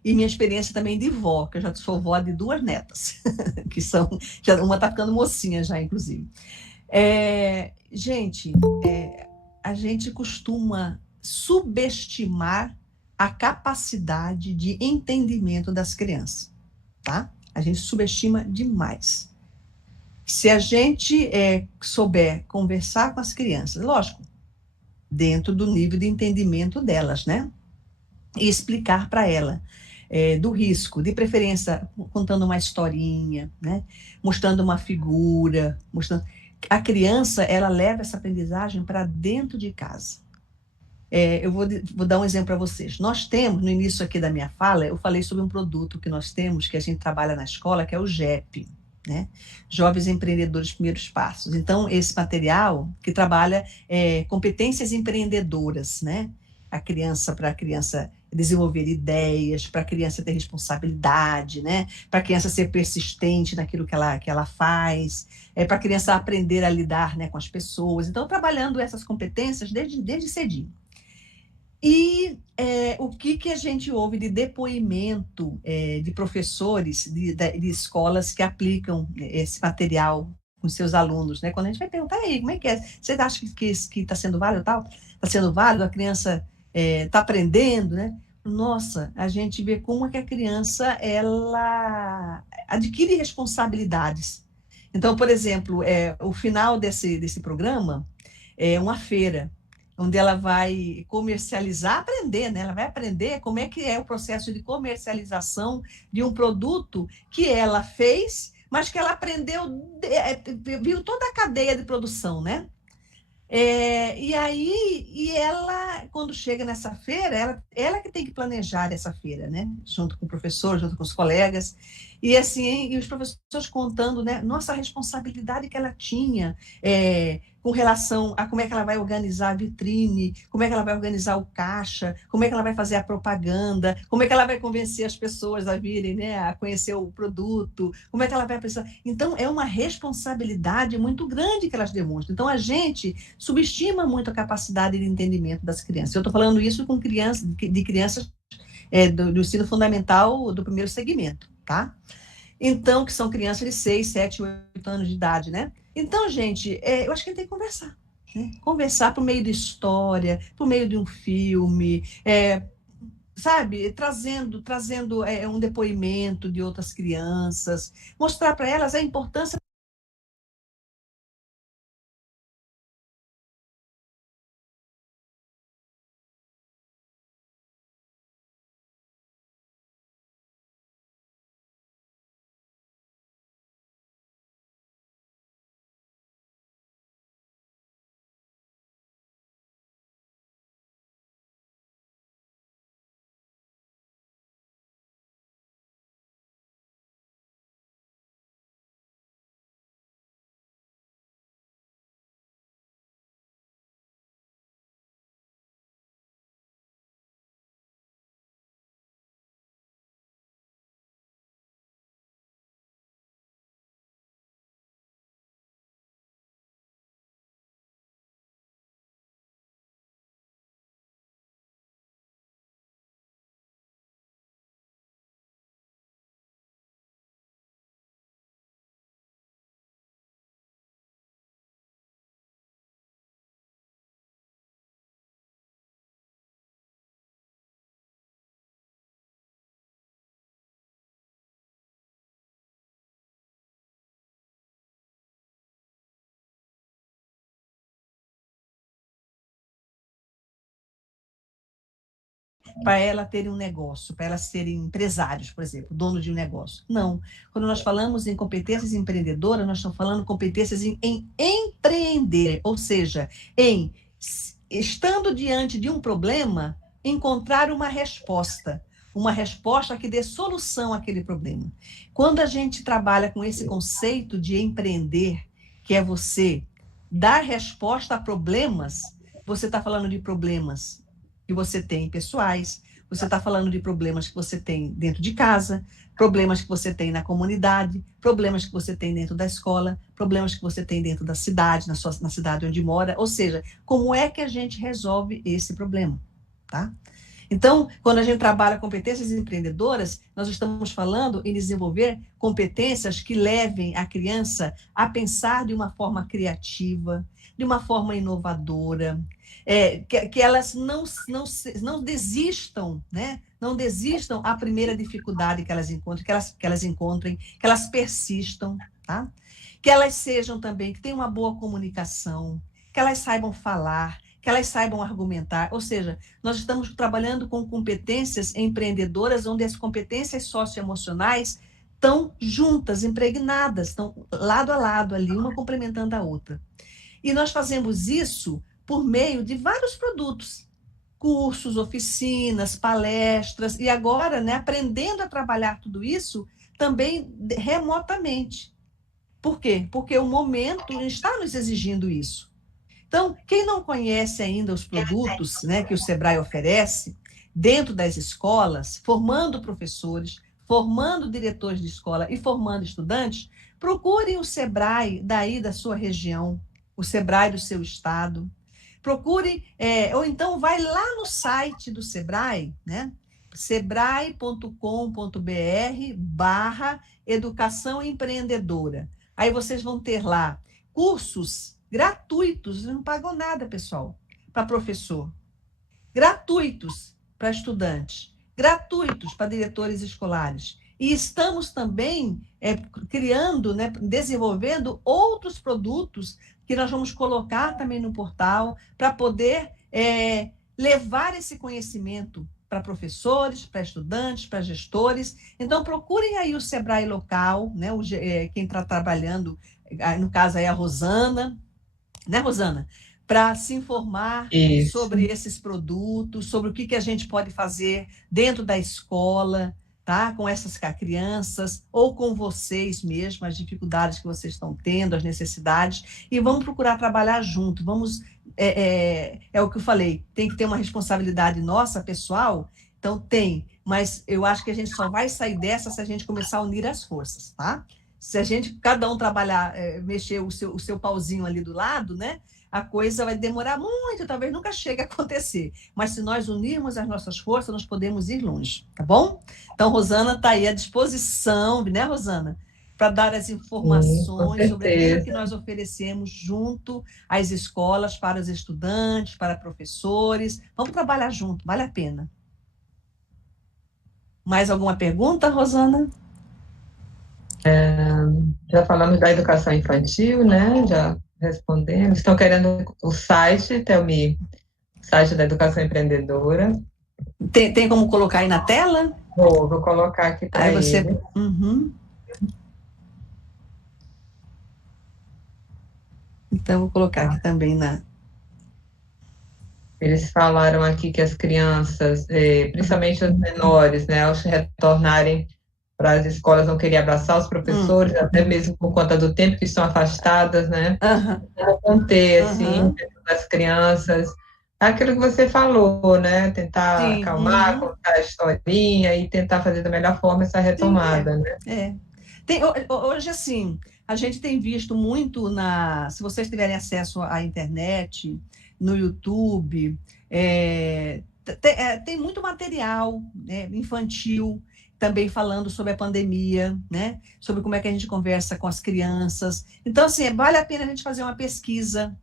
e minha experiência também de vó, que eu já sou vó de 2 netas, que são, uma está ficando mocinha já, inclusive. Gente, a gente costuma subestimar a capacidade de entendimento das crianças, tá? A gente subestima demais. Se a gente souber conversar com as crianças, lógico, dentro do nível de entendimento delas, né? E explicar para ela do risco, de preferência contando uma historinha, né? Mostrando uma figura, mostrando. A criança, ela leva essa aprendizagem para dentro de casa. Eu vou dar um exemplo para vocês. Nós temos, no início aqui da minha fala, eu falei sobre um produto que nós temos, que a gente trabalha na escola, que é o JEP, né? Jovens Empreendedores Primeiros Passos. Então, esse material que trabalha competências empreendedoras, né? Para a criança desenvolver ideias, para a criança ter responsabilidade, né? Para a criança ser persistente naquilo que ela faz, para a criança aprender a lidar, né, com as pessoas. Então, trabalhando essas competências desde cedinho. E o que a gente ouve de depoimento de professores de escolas que aplicam esse material com seus alunos, né? Quando a gente vai perguntar, aí, como é que é? Você acha que está sendo válido tal? Está sendo válido? A criança está aprendendo, né? Nossa, a gente vê como é que a criança ela adquire responsabilidades. Então, por exemplo, o final desse programa é uma feira, onde ela vai comercializar, aprender, né? Ela vai aprender como é que é o processo de comercialização de um produto que ela fez, mas que ela aprendeu, viu toda a cadeia de produção, né? E ela, quando chega nessa feira, ela que tem que planejar essa feira, né? Junto com o professor, junto com os colegas, e assim, e os professores contando, né? Nossa, a responsabilidade que ela tinha com relação a como é que ela vai organizar a vitrine, como é que ela vai organizar o caixa, como é que ela vai fazer a propaganda, como é que ela vai convencer as pessoas a virem, né? A conhecer o produto, como é que ela vai pensar. Então, é uma responsabilidade muito grande que elas demonstram. Então, a gente subestima muito a capacidade de entendimento das crianças. Eu estou falando isso com de crianças do ensino fundamental do primeiro segmento, tá? Então, que são crianças de 6, 7, 8 anos de idade, né? Então, gente, eu acho que a gente tem que conversar. Né? Conversar por meio de história, por meio de um filme, sabe? Trazendo um depoimento de outras crianças, mostrar para elas a importância para ela terem um negócio, para elas serem empresários, por exemplo, dono de um negócio. Não. Quando nós falamos em competências empreendedoras, nós estamos falando competências em empreender, ou seja, em, estando diante de um problema, encontrar uma resposta que dê solução àquele problema. Quando a gente trabalha com esse conceito de empreender, que é você dar resposta a problemas, você está falando de problemas que você tem pessoais, você está falando de problemas que você tem dentro de casa, problemas que você tem na comunidade, problemas que você tem dentro da escola, problemas que você tem dentro da cidade, na cidade onde mora, ou seja, como é que a gente resolve esse problema, tá? Então, quando a gente trabalha competências empreendedoras, nós estamos falando em desenvolver competências que levem a criança a pensar de uma forma criativa, de uma forma inovadora, que elas não desistam, né? Não desistam à primeira dificuldade que elas encontrem, que elas persistam, tá? Que elas sejam também, que tenham uma boa comunicação, que elas saibam falar, que elas saibam argumentar, ou seja, nós estamos trabalhando com competências empreendedoras, onde as competências socioemocionais estão juntas, impregnadas, estão lado a lado ali, uma complementando a outra. E nós fazemos isso por meio de vários produtos, cursos, oficinas, palestras, e agora, né, aprendendo a trabalhar tudo isso também remotamente. Por quê? Porque o momento está nos exigindo isso. Então, quem não conhece ainda os produtos, né, que o Sebrae oferece dentro das escolas, formando professores, formando diretores de escola e formando estudantes, procurem o Sebrae daí da sua região, o Sebrae do seu estado. Procurem, ou então vai lá no site do Sebrae, né, sebrae.com.br/educação empreendedora. Aí vocês vão ter lá cursos gratuitos, não pagam nada, pessoal, para professor. Gratuitos para estudantes, gratuitos para diretores escolares. E estamos também criando, né, desenvolvendo outros produtos que nós vamos colocar também no portal para poder levar esse conhecimento para professores, para estudantes, para gestores. Então, procurem aí o Sebrae local, né, quem está trabalhando, no caso aí a Rosana, né, Rosana? Para se informar sobre esses produtos, sobre o que a gente pode fazer dentro da escola, tá? Com essas crianças, ou com vocês mesmos, as dificuldades que vocês estão tendo, as necessidades, e vamos procurar trabalhar junto. Vamos, é o que eu falei, tem que ter uma responsabilidade nossa, pessoal, então tem, mas eu acho que a gente só vai sair dessa se a gente começar a unir as forças, tá? Se a gente, cada um trabalhar, mexer o seu pauzinho ali do lado, né, a coisa vai demorar muito, talvez nunca chegue a acontecer. Mas se nós unirmos as nossas forças, nós podemos ir longe, tá bom? Então, Rosana está aí à disposição, né, Rosana? Para dar as informações sobre aquilo que nós oferecemos junto às escolas, para os estudantes, para professores. Vamos trabalhar junto, vale a pena. Mais alguma pergunta, Rosana? Já falamos da educação infantil, né? Já respondemos. Estão querendo o site, Thelmi, o site da educação empreendedora. Tem como colocar aí na tela? Vou colocar aqui para aí você... ele. Uhum. Então, vou colocar aqui também na... Eles falaram aqui que as crianças, principalmente os menores, né, ao retornarem para as escolas, vão querer abraçar os professores, até mesmo por conta do tempo que estão afastadas, né? Vão conter, assim, as crianças. Aquilo que você falou, né? Tentar acalmar, contar a historinha e tentar fazer da melhor forma essa retomada, né? Hoje, assim, a gente tem visto muito se vocês tiverem acesso à internet, no YouTube, tem muito material, né, infantil, também falando sobre a pandemia, né? Sobre como é que a gente conversa com as crianças. Então, assim, vale a pena a gente fazer uma pesquisa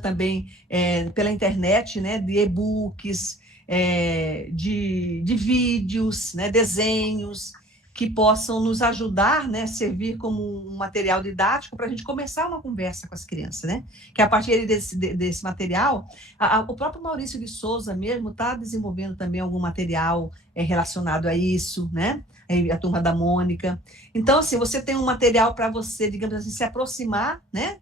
também pela internet, né? De e-books, de vídeos, né? Desenhos, que possam nos ajudar, né, servir como um material didático para a gente começar uma conversa com as crianças, né? Que a partir desse material, o próprio Maurício de Souza mesmo está desenvolvendo também algum material relacionado a isso, né? A turma da Mônica. Então, assim, você tem um material para você, digamos assim, se aproximar, né?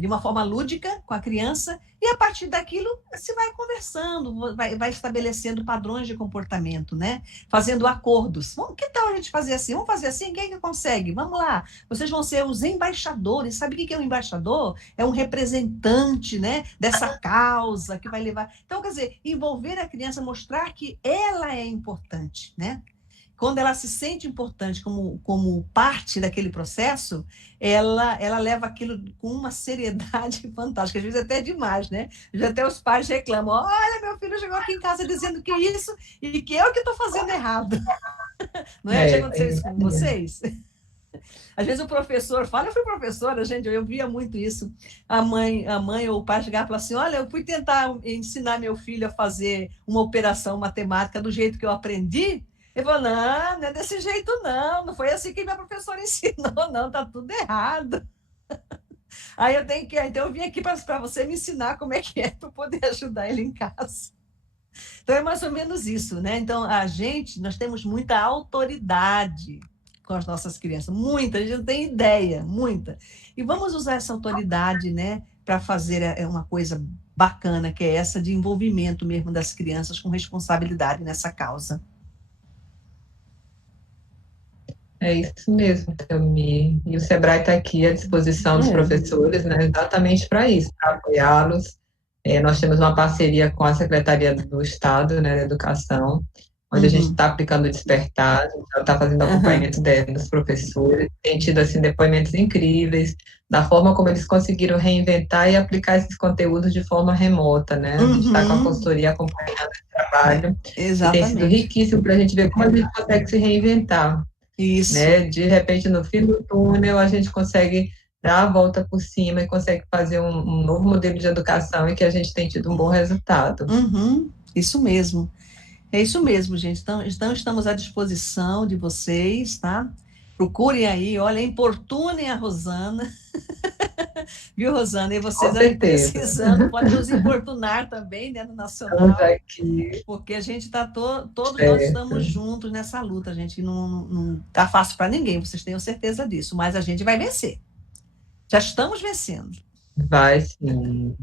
De uma forma lúdica com a criança, e a partir daquilo se vai conversando, vai estabelecendo padrões de comportamento, né? Fazendo acordos. Bom, que tal a gente fazer assim? Vamos fazer assim? Quem que consegue? Vamos lá. Vocês vão ser os embaixadores. Sabe o que é um embaixador? É um representante, né, dessa causa que vai levar. Então, quer dizer, envolver a criança, mostrar que ela é importante, né? Quando ela se sente importante como parte daquele processo, ela leva aquilo com uma seriedade fantástica, às vezes até demais, né? Já até os pais reclamam, olha, meu filho chegou aqui em casa dizendo que isso e que eu que estou fazendo errado. Não é? Já aconteceu isso com vocês? Às vezes o professor fala, eu fui professora, gente, eu via muito isso. A mãe ou o pai chegar e falar assim, olha, eu fui tentar ensinar meu filho a fazer uma operação matemática do jeito que eu aprendi. Ele falou, não é desse jeito não foi assim que minha professora ensinou, não, tá tudo errado. Aí então eu vim aqui para você me ensinar como é que é, para poder ajudar ele em casa. Então é mais ou menos isso, né? Então nós temos muita autoridade com as nossas crianças, muita, a gente não tem ideia, muita. E vamos usar essa autoridade, né, para fazer uma coisa bacana, que é essa de envolvimento mesmo das crianças com responsabilidade nessa causa. É isso mesmo, Thelmi. E o Sebrae está aqui à disposição dos professores, né, exatamente para isso, para apoiá-los. Nós temos uma parceria com a Secretaria do Estado, né, da Educação, onde a gente está aplicando o Despertar, a gente está fazendo acompanhamento dos professores, tem tido assim, depoimentos incríveis, da forma como eles conseguiram reinventar e aplicar esses conteúdos de forma remota, né? A gente está com a consultoria acompanhando esse trabalho, e tem sido riquíssimo para a gente ver como a gente consegue se reinventar. Isso. Né? De repente, no fim do túnel, a gente consegue dar a volta por cima e consegue fazer um novo modelo de educação e que a gente tem tido um bom resultado. Isso mesmo. É isso mesmo, gente. Então, estamos à disposição de vocês, tá? Procurem aí, olha, importunem a Rosana. Viu, Rosana? E vocês aí precisando, podem nos importunar também, né, no Nacional. Porque a gente está todos nós estamos juntos nessa luta, gente. Não tá fácil para ninguém, vocês tenham certeza disso, mas a gente vai vencer. Já estamos vencendo. Vai, sim.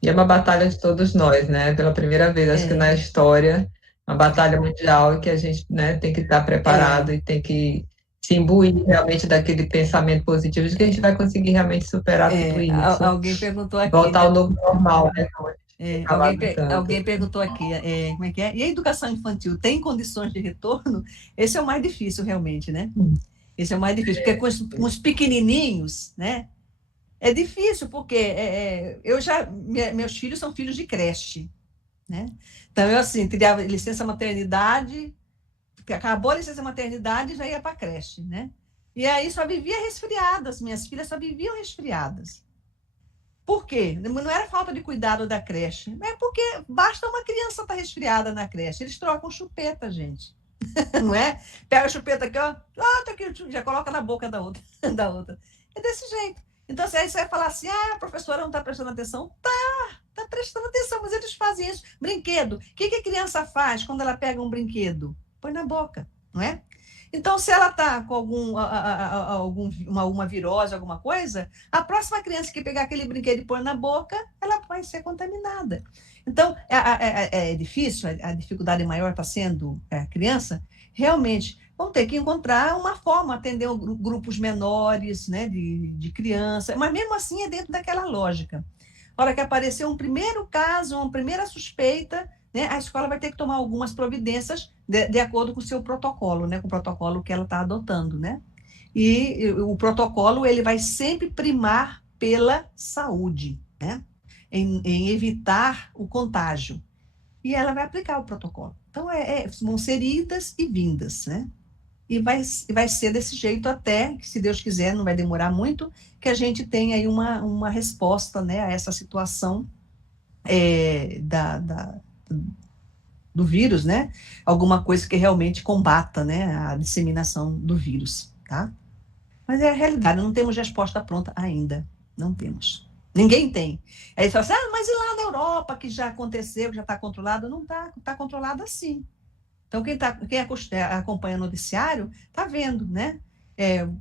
E é uma batalha de todos nós, né? Pela primeira vez, acho que na história, uma batalha mundial que a gente, né, tem que estar preparado e tem que se imbuir realmente daquele pensamento positivo de que a gente vai conseguir realmente superar tudo isso. Alguém perguntou aqui. Voltar ao novo normal, né? Alguém perguntou aqui, como é que é? E a educação infantil tem condições de retorno? Esse é o mais difícil, realmente, né? Esse é o mais difícil, porque com os pequenininhos, né? É difícil, porque meus filhos são filhos de creche, né? Então, eu, assim, teria licença maternidade, acabou a licença maternidade e já ia para a creche, né? E aí só vivia resfriadas, minhas filhas só viviam resfriadas. Por quê? Não era falta de cuidado da creche, é porque basta uma criança estar resfriada na creche, eles trocam chupeta, gente. Não é? Pega a chupeta aqui, ó, tá aqui, já coloca na boca da outra. É desse jeito. Então, aí você vai falar assim, a professora não está prestando atenção. Tá prestando atenção, mas eles fazem isso. Brinquedo. O que a criança faz quando ela pega um brinquedo? Põe na boca, não é? Então, se ela está com alguma virose, alguma coisa, a próxima criança que pegar aquele brinquedo e pôr na boca, ela vai ser contaminada. Então, é difícil, a dificuldade maior está sendo a criança, realmente. Vão ter que encontrar uma forma, atender grupos menores, né, de criança, mas mesmo assim é dentro daquela lógica. A hora que aparecer um primeiro caso, uma primeira suspeita, né, a escola vai ter que tomar algumas providências de acordo com o seu protocolo, né, com o protocolo que ela está adotando, né? E o protocolo ele vai sempre primar pela saúde, né? Em evitar o contágio. E ela vai aplicar o protocolo. Então, vão ser idas e vindas, né? E vai ser desse jeito até, que, se Deus quiser, não vai demorar muito, que a gente tenha aí uma resposta, né, a essa situação do vírus, né? Alguma coisa que realmente combata, né, a disseminação do vírus, tá? Mas é a realidade, não temos resposta pronta ainda. Não temos. Ninguém tem. Aí você fala assim, mas e lá na Europa, que já aconteceu, que já está controlado? Não está, está controlado assim. Então, quem acompanha o noticiário está vendo, né?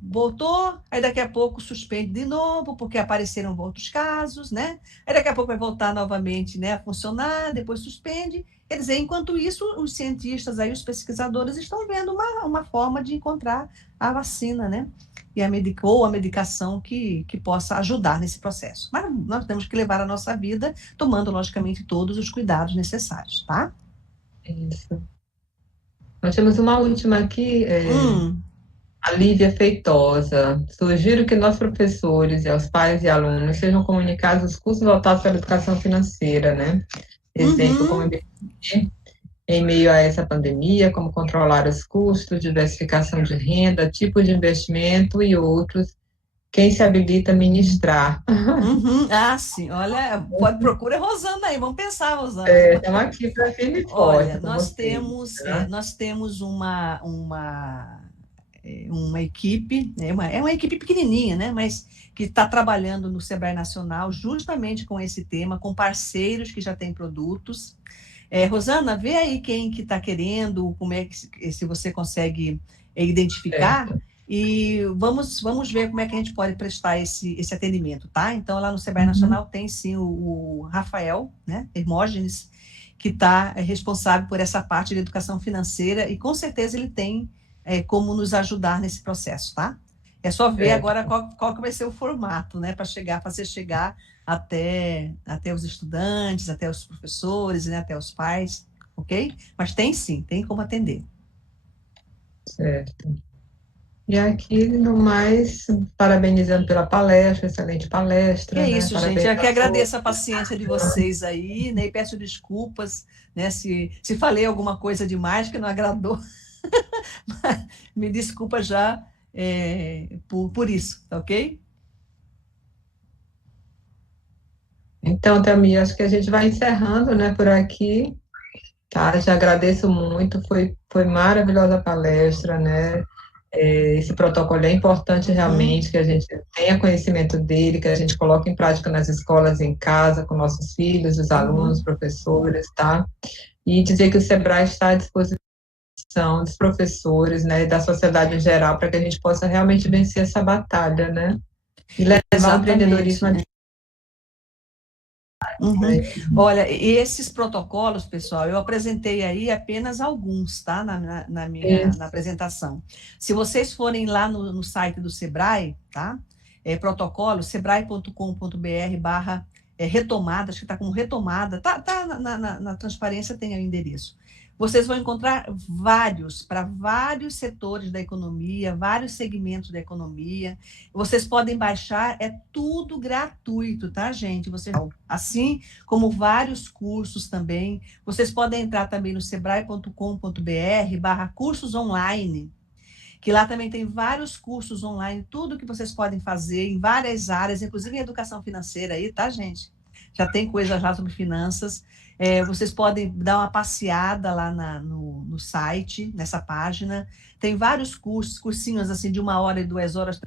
Voltou, aí daqui a pouco suspende de novo, porque apareceram outros casos, né? Aí daqui a pouco vai voltar novamente, né, a funcionar, depois suspende. Quer dizer, enquanto isso, os cientistas, aí, os pesquisadores estão vendo uma forma de encontrar a vacina, né? E ou a medicação que possa ajudar nesse processo. Mas nós temos que levar a nossa vida tomando, logicamente, todos os cuidados necessários, tá? Isso. Nós temos uma última aqui, Hum. a Lívia Feitosa. Sugiro que nós, professores e aos pais e alunos, sejam comunicados os custos voltados para a educação financeira, né? Exemplo, como investir em meio a essa pandemia, como controlar os custos, diversificação de renda, tipo de investimento e outros. Quem se habilita a ministrar. Ah, sim. Olha, procura a Rosana aí. Vamos pensar, Rosana. Estamos aqui para firme e forte. Olha, nós temos uma equipe, é uma equipe pequenininha, né? Mas que está trabalhando no Sebrae Nacional justamente com esse tema, com parceiros que já têm produtos. Rosana, vê aí quem que está querendo, como é que se você consegue identificar. E vamos ver como é que a gente pode prestar esse atendimento, tá? Então, lá no Sebrae Nacional tem, sim, o Rafael, né, Hermógenes, que está responsável por essa parte de educação financeira e, com certeza, ele tem como nos ajudar nesse processo, tá? É só ver agora qual que vai ser o formato, né, para fazer chegar até os estudantes, até os professores, né, até os pais, ok? Mas tem, sim, tem como atender. Certo. E aqui, no mais, parabenizando pela palestra, excelente palestra. É isso, gente. Eu que agradeço a paciência de vocês aí, né? E peço desculpas, né? Se falei alguma coisa demais que não agradou. Me desculpa já por isso, tá ok? Então, Tami, acho que a gente vai encerrando, né, por aqui. Tá? Já agradeço muito, foi maravilhosa a palestra, né? Esse protocolo é importante realmente, que a gente tenha conhecimento dele, que a gente coloque em prática nas escolas, em casa, com nossos filhos, os alunos, professores, tá? E dizer que o Sebrae está à disposição dos professores, né, e da sociedade em geral, para que a gente possa realmente vencer essa batalha, né? E levar o empreendedorismo adiante. Olha, esses protocolos, pessoal, eu apresentei aí apenas alguns, tá? Na minha apresentação. Se vocês forem lá no site do Sebrae, tá? Protocolo, sebrae.com.br/retomada, acho que está como retomada, tá na transparência, tem o endereço. Vocês vão encontrar para vários setores da economia, vários segmentos da economia. Vocês podem baixar, é tudo gratuito, tá, gente? Assim como vários cursos também. Vocês podem entrar também no sebrae.com.br/cursos online, que lá também tem vários cursos online, tudo que vocês podem fazer em várias áreas, inclusive em educação financeira aí, tá, gente? Já tem coisas lá sobre finanças. Vocês podem dar uma passeada lá no site, nessa página. Tem vários cursinhos assim de 1 hora e 2 horas.